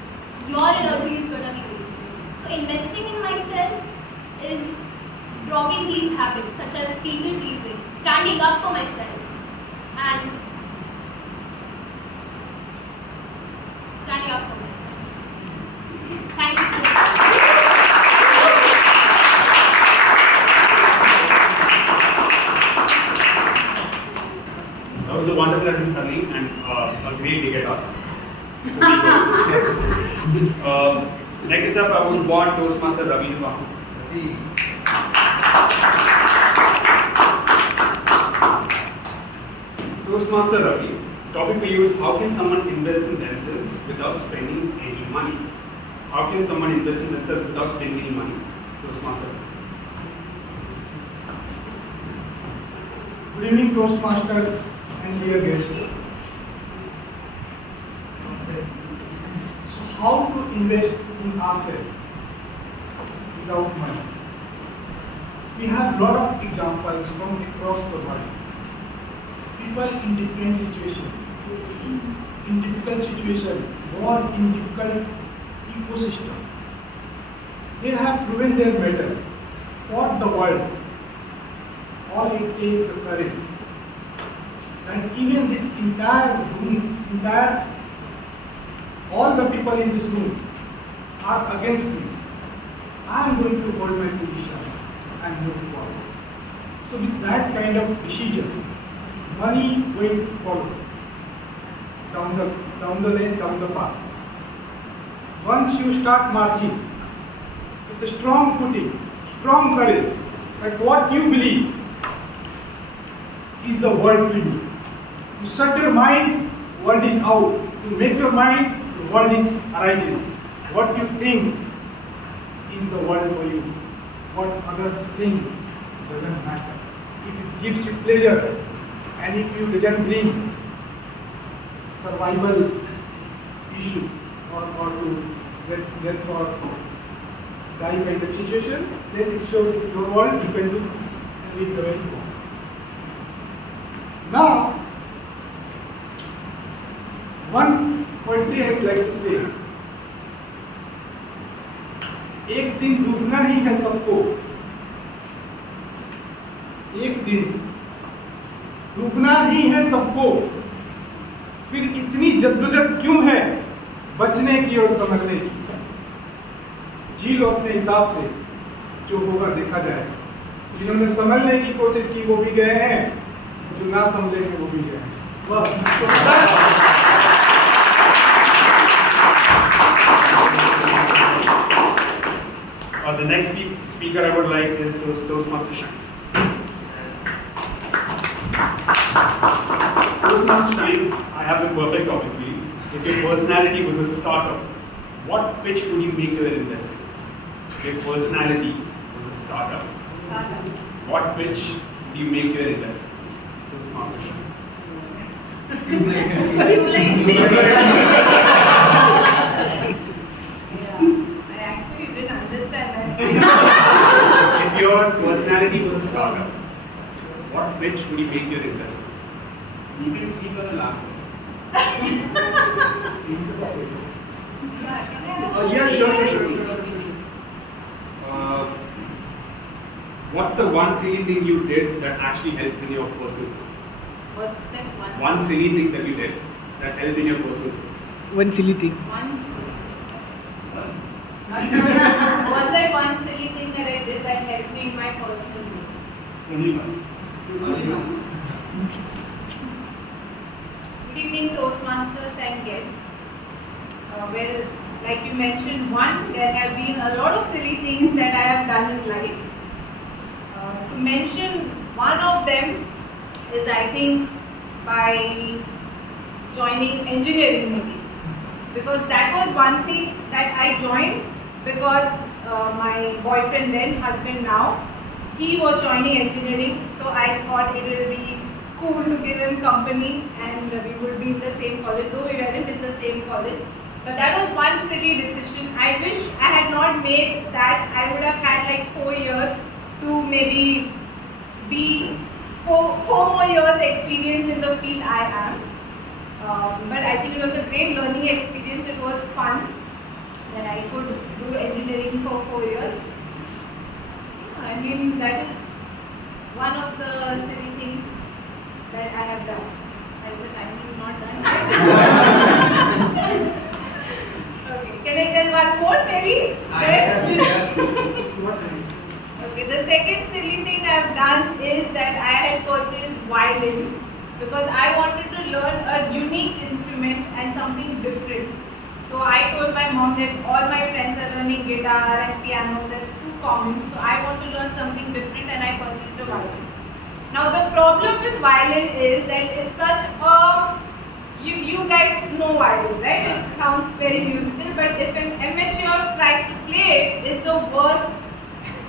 Your energy is going to be wasted. So investing in myself is dropping these habits such as people pleasing, standing up for myself, and standing up for myself. Thank you so much. That was a wonderful learning and a great day at us. Next up, I would want Toastmaster Ravi to come. Toastmaster Ravi, topic for you is how can someone invest in themselves without spending any money? How can someone invest in themselves without spending any money? Toastmaster. Good evening, Toastmasters and dear guests. So, how to invest in ourselves without money? We have a lot of examples from across the world. People in different situations, in difficult situations, born in difficult ecosystem. They have proven their mettle for the world. All it takes the courage. And even this entire room, all the people in this room are against me. I am going to hold my position and move forward. So with that kind of decision, money will follow down the lane, down the path. Once you start marching with a strong footing, strong courage, that what you believe is the world to you. You shut your mind, world is out. You make your mind, the world is arises. What you think is the world for you. What others think doesn't matter. if it gives you pleasure, and if you doesn't bring survival issue or to get or die kind of situation, then it shows your world you can do and live the way you want. Now, one pointer I would like to say, एक दिन डूबना ही है सबको, एक दिन डूबना ही है सबको, फिर इतनी जद्दोजहद क्यों है बचने की और संभलने की। जी लो अपने हिसाब से, जो होगा देखा जाएगा। जिन्होंने संभलने की कोशिश की वो भी गए हैं, जो ना संभलेंगे वो भी गए हैं। The next speaker I would like is Toastmasters Shine. Toastmasters Shine, I have the perfect topic for you. If your personality was a startup, what pitch would you make to your investors? If your personality was a startup, what pitch would you make to your investors? Toastmasters Shine. I actually didn't understand that. If your personality was a startup, what pitch would you make to your investors? You can speak on the last one. Yeah, sure. What's the one silly thing you did that actually helped in your personal growth? What's that one? One silly thing that you did that helped in your personal growth. One silly thing. Was there one silly thing that I did that helped me in my personal growth? Only one. Good evening, Toastmasters and guests. Well, like you mentioned, there have been a lot of silly things that I have done in life. To mention one of them is, I think, by joining engineering maybe. Because that was one thing that I joined because my boyfriend then, husband now, he was joining engineering. So I thought it will be cool to give him company and we would be in the same college, though we weren't in the same college. But that was one silly decision. I wish I had not made that. I would have had like 4 years to maybe be four more years experience in the field I am. But I think it was a great learning experience. It was fun that I could do engineering for 4 years. I mean, that is one of the silly things that I have done. As the time is not done. Okay, can I tell one more maybe? Yes. Okay, the second silly thing I have done is that I had purchased violin because I wanted to learn a unique instrument and something different. So I told my mom that all my friends are learning guitar and piano, that's too common. So I want to learn something different and I purchased a violin. Now the problem with violin is that it's such a, you guys know violin, right? It sounds very musical, but if an amateur tries to play it, it's the worst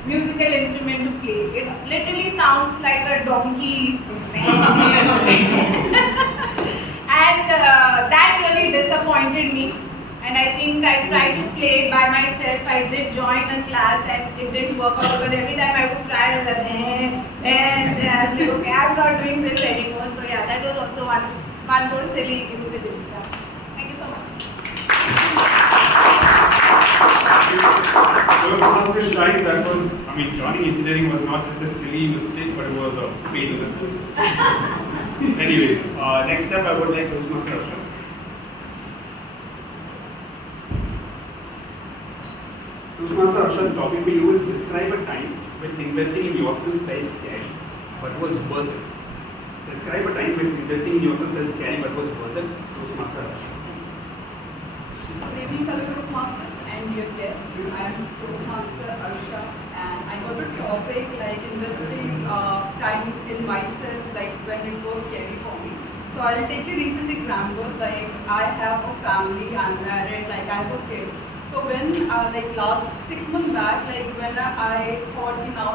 musical instrument to play. It literally sounds like a donkey. And that really disappointed me. And I think I tried to play it by myself. I did join a class and it didn't work out because every time I would try it, and I was like, okay, I'm not doing this anymore. So yeah, that was also one more silly incident. Yeah. Thank you so much. Toastmasters Shine, that was, joining engineering was not just a silly mistake, but it was a fatal mistake. Anyways, next up I would like Toastmaster Arsha. Toastmaster Arsha, the topic for you is describe a time when investing in yourself felt scary, but was worth it. Describe a time when investing in yourself felt scary, but was worth it. Toastmaster Arsha. Good evening, fellow Toastmasters and dear guests. I am Toastmaster Arsha, and I got a topic like investing time in myself, like when it was scary for me. So I'll take a recent example. Like I have a family, I'm married, like I have a kid. So when like last 6 months back, like when I thought now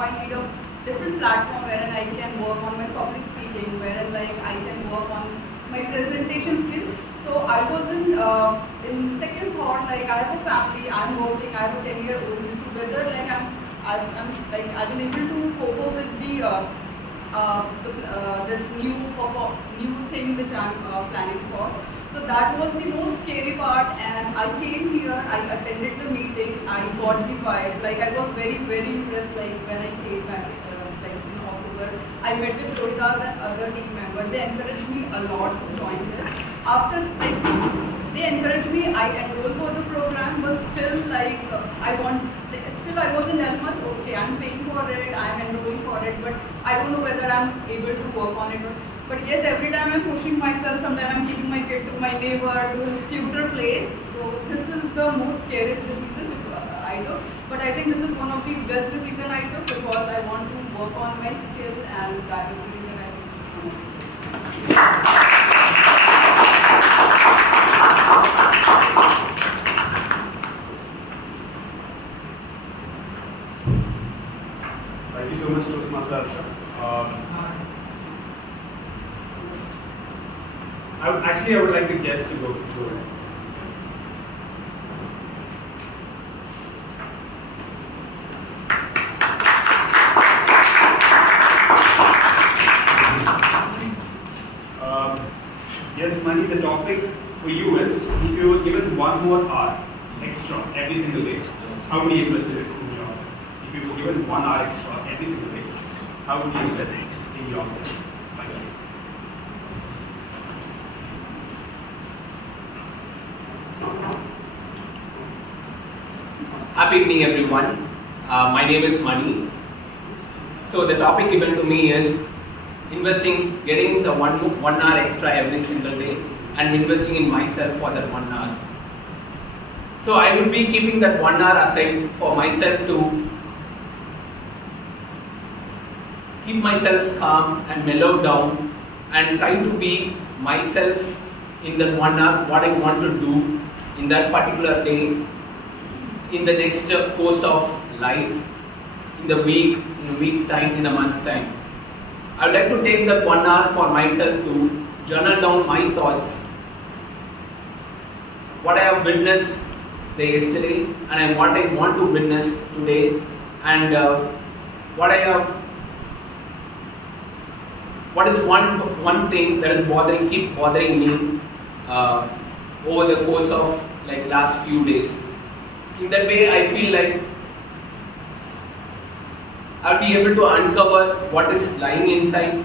I need a different platform wherein I can work on my public speaking, wherein like I can work on my presentation skills. So I wasn't in second thought, like I have a family, I'm working, I have a 10-year-old, so whether like I've been able to cope up with this new thing which I'm planning for. So that was the most scary part, and I came here, I attended the meeting, I got the vibe, like I was very, very impressed, like when I came back, like in October, I met with Rohitas and other team members, they encouraged me a lot to join this. After, like, they encouraged me, I enrolled for the program, but still, like, I was in Elmont, okay, I'm paying for it, I'm enrolling for it, but I don't know whether I'm able to work on it. But yes, every time I'm pushing myself, sometimes I'm taking my kid to my neighbor, to his tutor place. So this is the most scariest decision which I took. But I think this is one of the best decisions I took because I want to work on my skills, and that is the reason I took it. Thank you so much, Toastmaster Arsha. I would like the guests to go ahead. Yes, Mani, the topic for you is, if you were given 1 more hour extra every single day, how would you invest it in yourself? If you were given 1 hour extra every single day, how would you invest in yourself? Thank you. Happy evening, everyone. My name is Mani. So the topic given to me is getting the 1 hour extra every single day and investing in myself for that 1 hour. So I will be keeping that 1 hour aside for myself to keep myself calm and mellow down and try to be myself in that 1 hour, what I want to do in that particular day, in the next course of life, in a week's time, in a month's time. I would like to take that 1 hour for myself to journal down my thoughts, what I have witnessed yesterday, and what I want to witness today, and what is one thing that is keep bothering me over the course of like last few days. In that way, I feel like I'll be able to uncover what is lying inside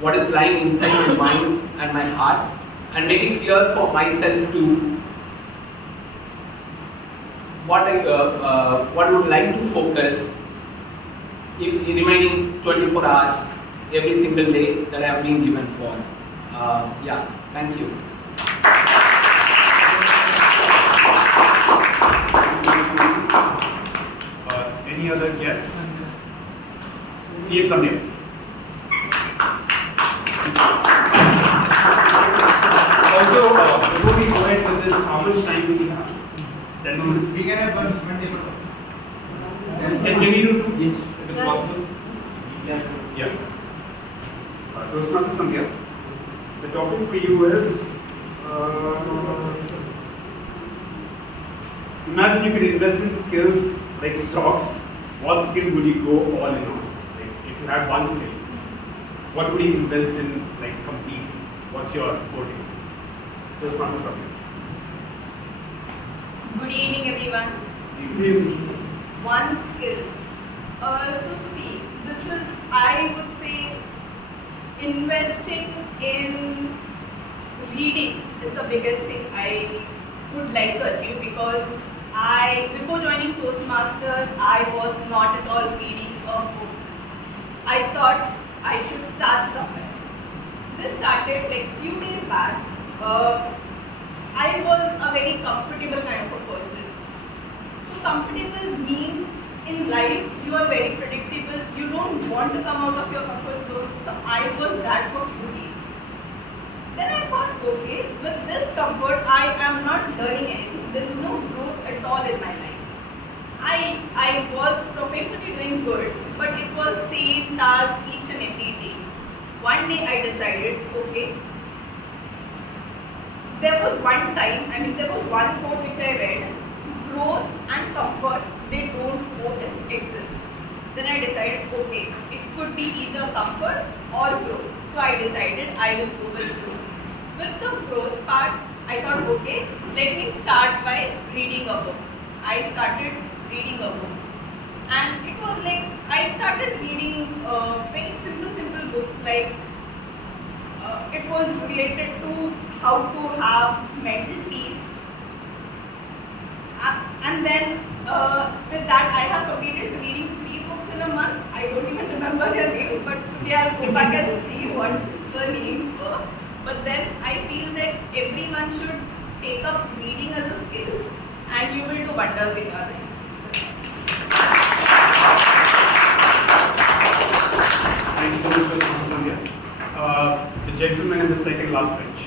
my mind and my heart, and make it clear for myself to what I would like to focus in remaining 24 hours every single day that I have been given for. Yeah, thank you. Any other guests? Yes, Samir. Also, before we go ahead with this, how much time do we have? 10 minutes? We can have 1 table. Can we do 2? Yes. If it's possible? Yeah. Toastmasters Samir, the topic for you is, imagine you could invest in skills like stocks. What skill would you go all in on? Like, if you had one skill, what would you invest in, like, completely? What's your forte? Toastmasters Samir. Good evening, everyone. Good evening. One skill. So see, this is, I would say, investing in reading is the biggest thing I would like to achieve, because before joining Toastmasters, I was not at all reading a book. I thought I should start somewhere. This started like few days back. I was a very comfortable kind of a person. So comfortable means in life you are very predictable. You don't want to come out of your comfort zone. So I was that for few days. Then I thought, okay, with this comfort, I am not learning anything. There is no growth at all in my life. I was professional basically doing good, but it was same task each and every day. One day I decided, okay, there was one quote which I read, growth and comfort, they don't coexist. Then I decided, okay, it could be either comfort or growth. So I decided I will go with growth. With the growth part, I thought, okay, let me start by reading a book. I started reading a book. And it was like, I started reading very simple books like, it was related to how to have mental peace. And then with that, I have completed reading 3 books in a month. I don't even remember their names, but today I'll go back and see what the names were. But then I feel that everyone should take up reading as a skill, and you will do wonders in your life. Thank you so much for this, Sandhya. The gentleman in the second last bench.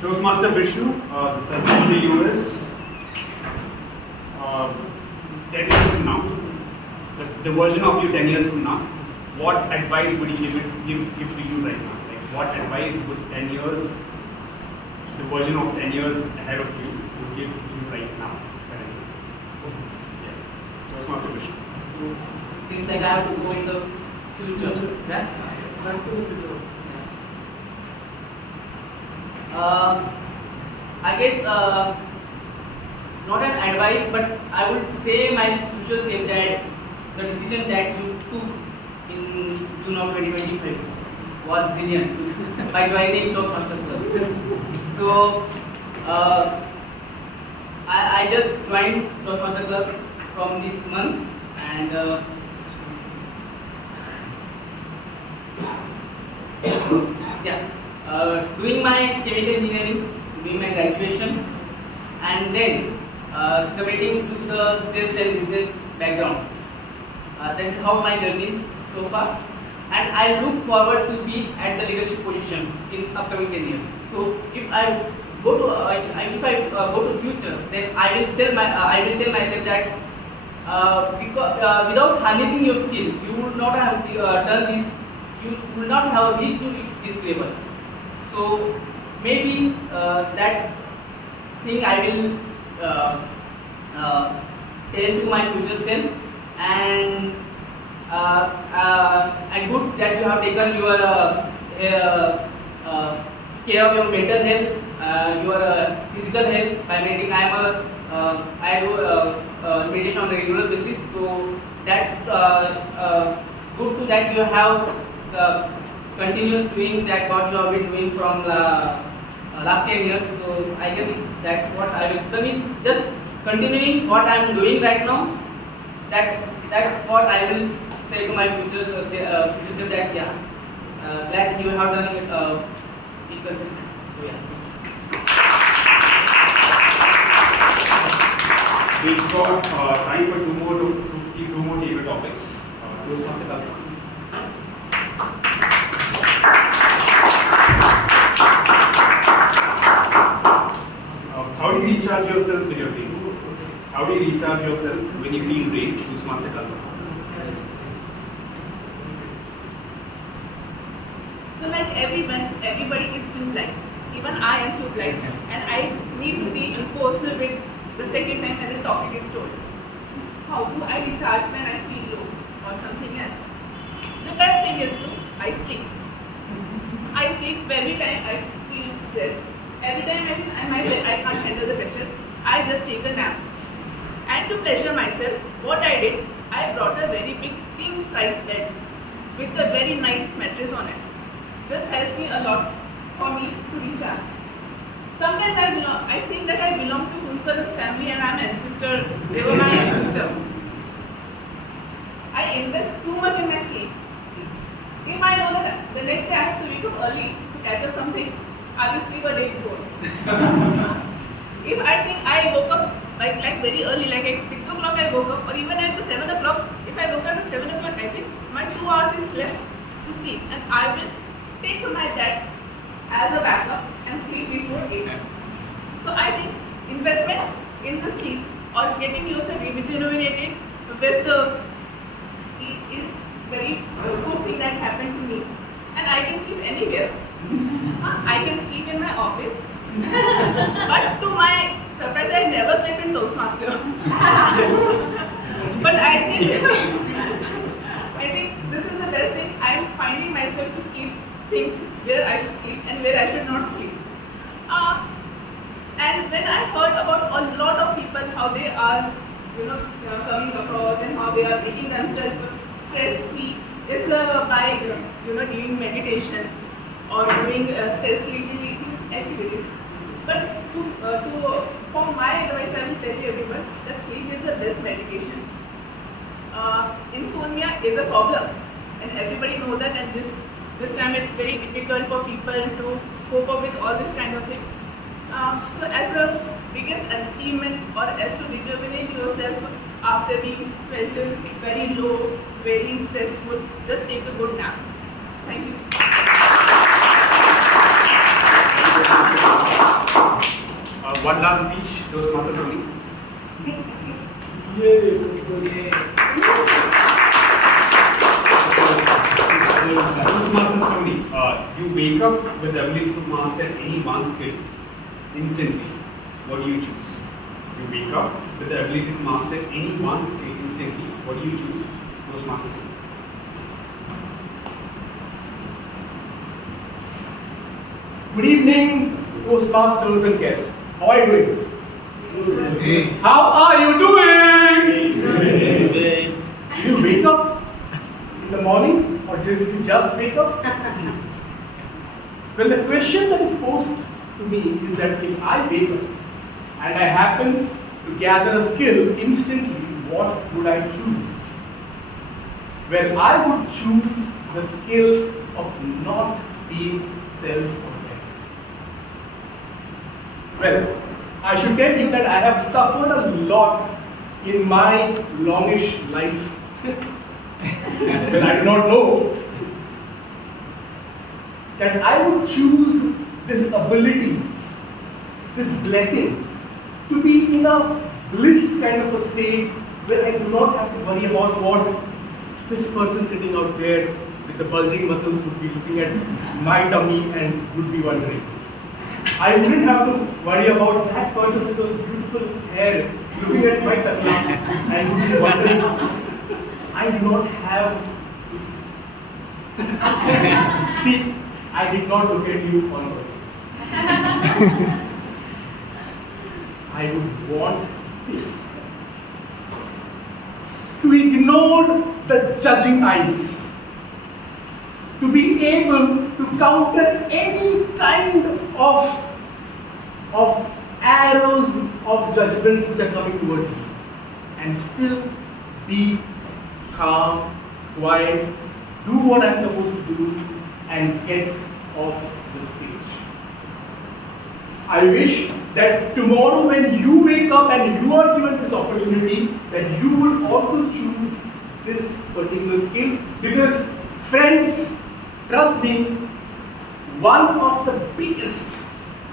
Toastmaster Vishnu, this is from the US. 10 years from now, the version of you 10 years from now, what advice would you give to you right now? Like, what advice would 10 years, the version of 10 years ahead of you, would give you right now? Yeah. Toastmaster Vishnu. Seems like I have to go in the future. Yeah? I guess not an advice, but I would say my future self that the decision that you took in June of 2025 was brilliant by joining Toastmasters Club. So I just joined Toastmasters Club from this month, and doing my chemical engineering, doing my graduation, and then committing to the sales and business background. That is how my journey so far, and I look forward to be at the leadership position in upcoming 10 years. So if I go to future, then I will tell myself that because without harnessing your skill, you would not have done this. You will not have reached to this level. So maybe that thing I will tell to my future self, and good that you have taken your care of your mental health, your physical health by meditating. I do meditation on a regular basis, so that good to that you have continuous doing that what you have been doing from the last 10 years. So I guess that what I will done is just continuing what I am doing right now. That what I will say to my future self that yeah, glad you have done it consistent. So yeah. We've got time for two more table topics. Toastmaster Kalpana. How do you recharge yourself when you're drained? How do you recharge yourself when you feel drained? Toastmaster Kalpana. So like everybody is too blind. Even I am too blind, and I need to be impersonal with the second time when the topic is told. How do I recharge when I feel low or something else? The best thing is I sleep. I sleep every time I feel stressed. Every time I feel I can't handle the pressure, I just take a nap. And to pleasure myself, what I did, I brought a very big king size bed with a very nice mattress on it. This helps me a lot for me to recharge. Sometimes I think that I belong to Kulkar's family and I'm ancestor. They were my ancestor. I invest too much in my sleep. If I know that the next day I have to wake up early to catch up something, I will sleep a day before. If I think I woke up like very early, like at 6 o'clock I woke up, or even at the 7 o'clock, if I woke up at 7 o'clock, I think my 2 hours is left to sleep, and I will take my bed as a backup and sleep before 8. So finding yourself rejuvenated with is very good thing that happened to me. And I can sleep anywhere. I can sleep in my office. But to my surprise, I never slept in Toastmaster. But I think this is the best thing. I am finding myself to keep things where I should sleep and where I should not sleep. And when I heard about a lot of people, how they are, coming across and how they are making themselves stress-free, is by, doing meditation or doing stress-relieving activities. But for my advice, I will tell you everyone that sleep is the best medication. Insomnia is a problem, and everybody knows that. And this time it's very difficult for people to cope up with all this kind of thing. So as a biggest achievement or as to rejuvenate yourself after being felt very low, very stressful, just take a good nap. Thank you. One last speech, Toastmasters only. Toastmasters only. You wake up with the ability to master any one skill instantly. What do you choose? You wake up with the ability to master any one skill instantly. What do you choose? Toastmasters only. Good evening, Toastmasters and guests. How are you doing? Good. How are you doing? Good. Did you wake up in the morning or did you just wake up? Well, the question that is posed to me is that if I wake up and I happen to gather a skill instantly, what would I choose? Well, I would choose the skill of not being self-aware. Well, I should tell you that I have suffered a lot in my longish life. Well, I do not know that I would choose this ability, this blessing, to be in a bliss kind of a state where I do not have to worry about what this person sitting out there with the bulging muscles would be looking at my tummy and would be wondering. I wouldn't have to worry about that person with those beautiful hair looking at my tummy and would be wondering. I do not have. See, I did not look at you on purpose. I would want this. To ignore the judging eyes. To be able to counter any kind of arrows of judgments which are coming towards me. And still be calm, quiet, do what I'm supposed to do, and get off the stage. I wish that tomorrow when you wake up and you are given this opportunity, that you would also choose this particular skill, because friends, trust me, one of the biggest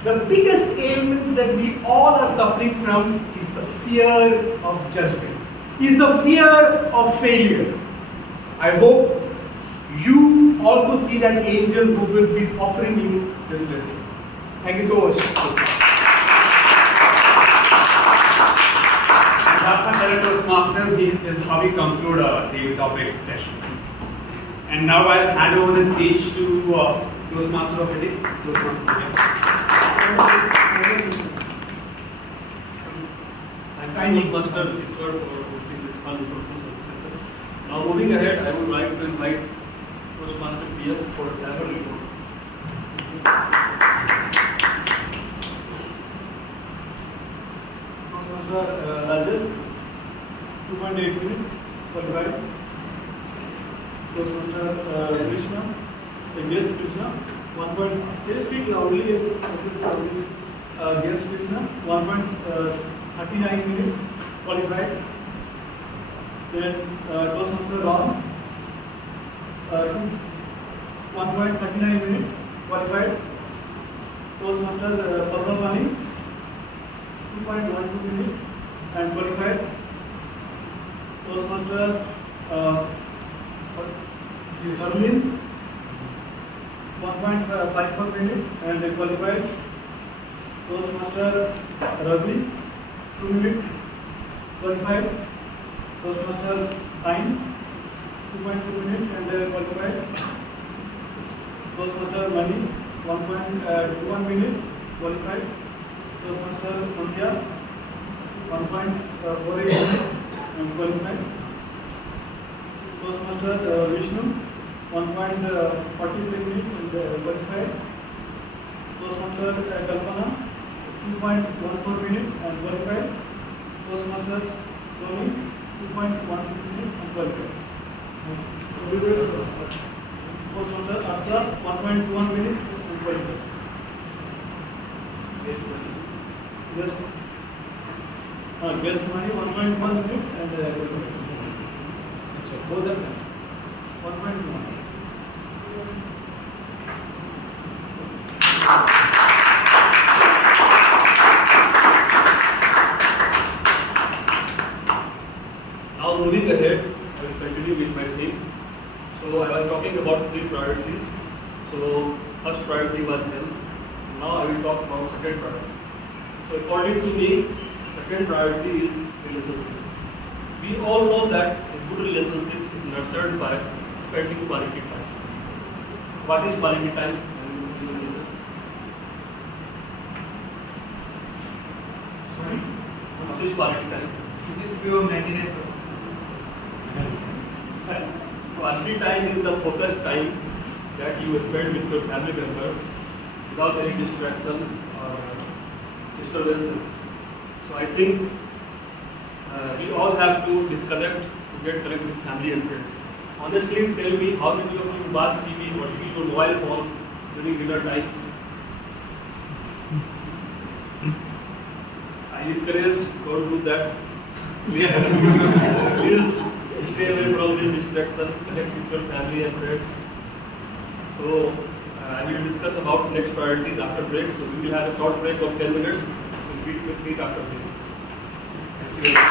ailments that we all are suffering from is the fear of judgment, is the fear of failure. I hope you also see that angel who will be offering you this blessing. Thank you so much. That's my fellow Toastmasters. This is how we conclude our daily topic session. And now I'll hand over the stage to Toastmaster of the day. Toastmaster of the day. Thank you, Toastmaster Ishwar, for hosting this fun session. Now, moving ahead, I would like to invite Toastmaster PS for a travel report. Toastmaster Rajesh, 2.8 minutes, qualified. Toastmaster Krishna, guest Krishna, 1. Can you speak loudly? Guest Krishna, 1.39 minutes, qualified. Then Toastmaster Ron, 1.39 minutes, qualified. Toastmaster Padmavani, 2.12 minutes, and qualified. Toastmaster Berlin 1.54 minutes and qualified. Toastmaster Ravi 2 minutes qualified. Toastmaster Sign 2.2 minutes and qualified. Toastmaster Mani 1.21 minutes qualified. Toastmaster Sandhya 1.48 minutes and qualified. Toastmaster Vishnu 1.43 minutes and qualified. Toastmaster Kalpana 2.14 minutes and qualified. Toastmaster Sony 2.16 minutes and qualified. Toastmaster Asa 1.21 minutes and qualified. Guest money 1.1 minute and both are same. 1.1. Now moving ahead, I will continue with my theme. So I was talking about 3 priorities. So first priority was health. Now I will talk about second priority. So according to me, second priority is relationship. We all know that a good relationship is nurtured by spending quality time. What is quality time? Sorry? What is quality time? It is pure 99%. Quality time is the focused time that you spend with your family members without any distraction or disturbances. So I think we all have to disconnect to get connected with family and friends. Honestly, tell me, how many of you watch TV or use your mobile phone during dinner time? I encourage don't do that. Please stay away from this distraction, connect with your family and friends. So I will discuss about next priorities after break. So we will have a short break of 10 minutes. We'll meet after break. Thank you.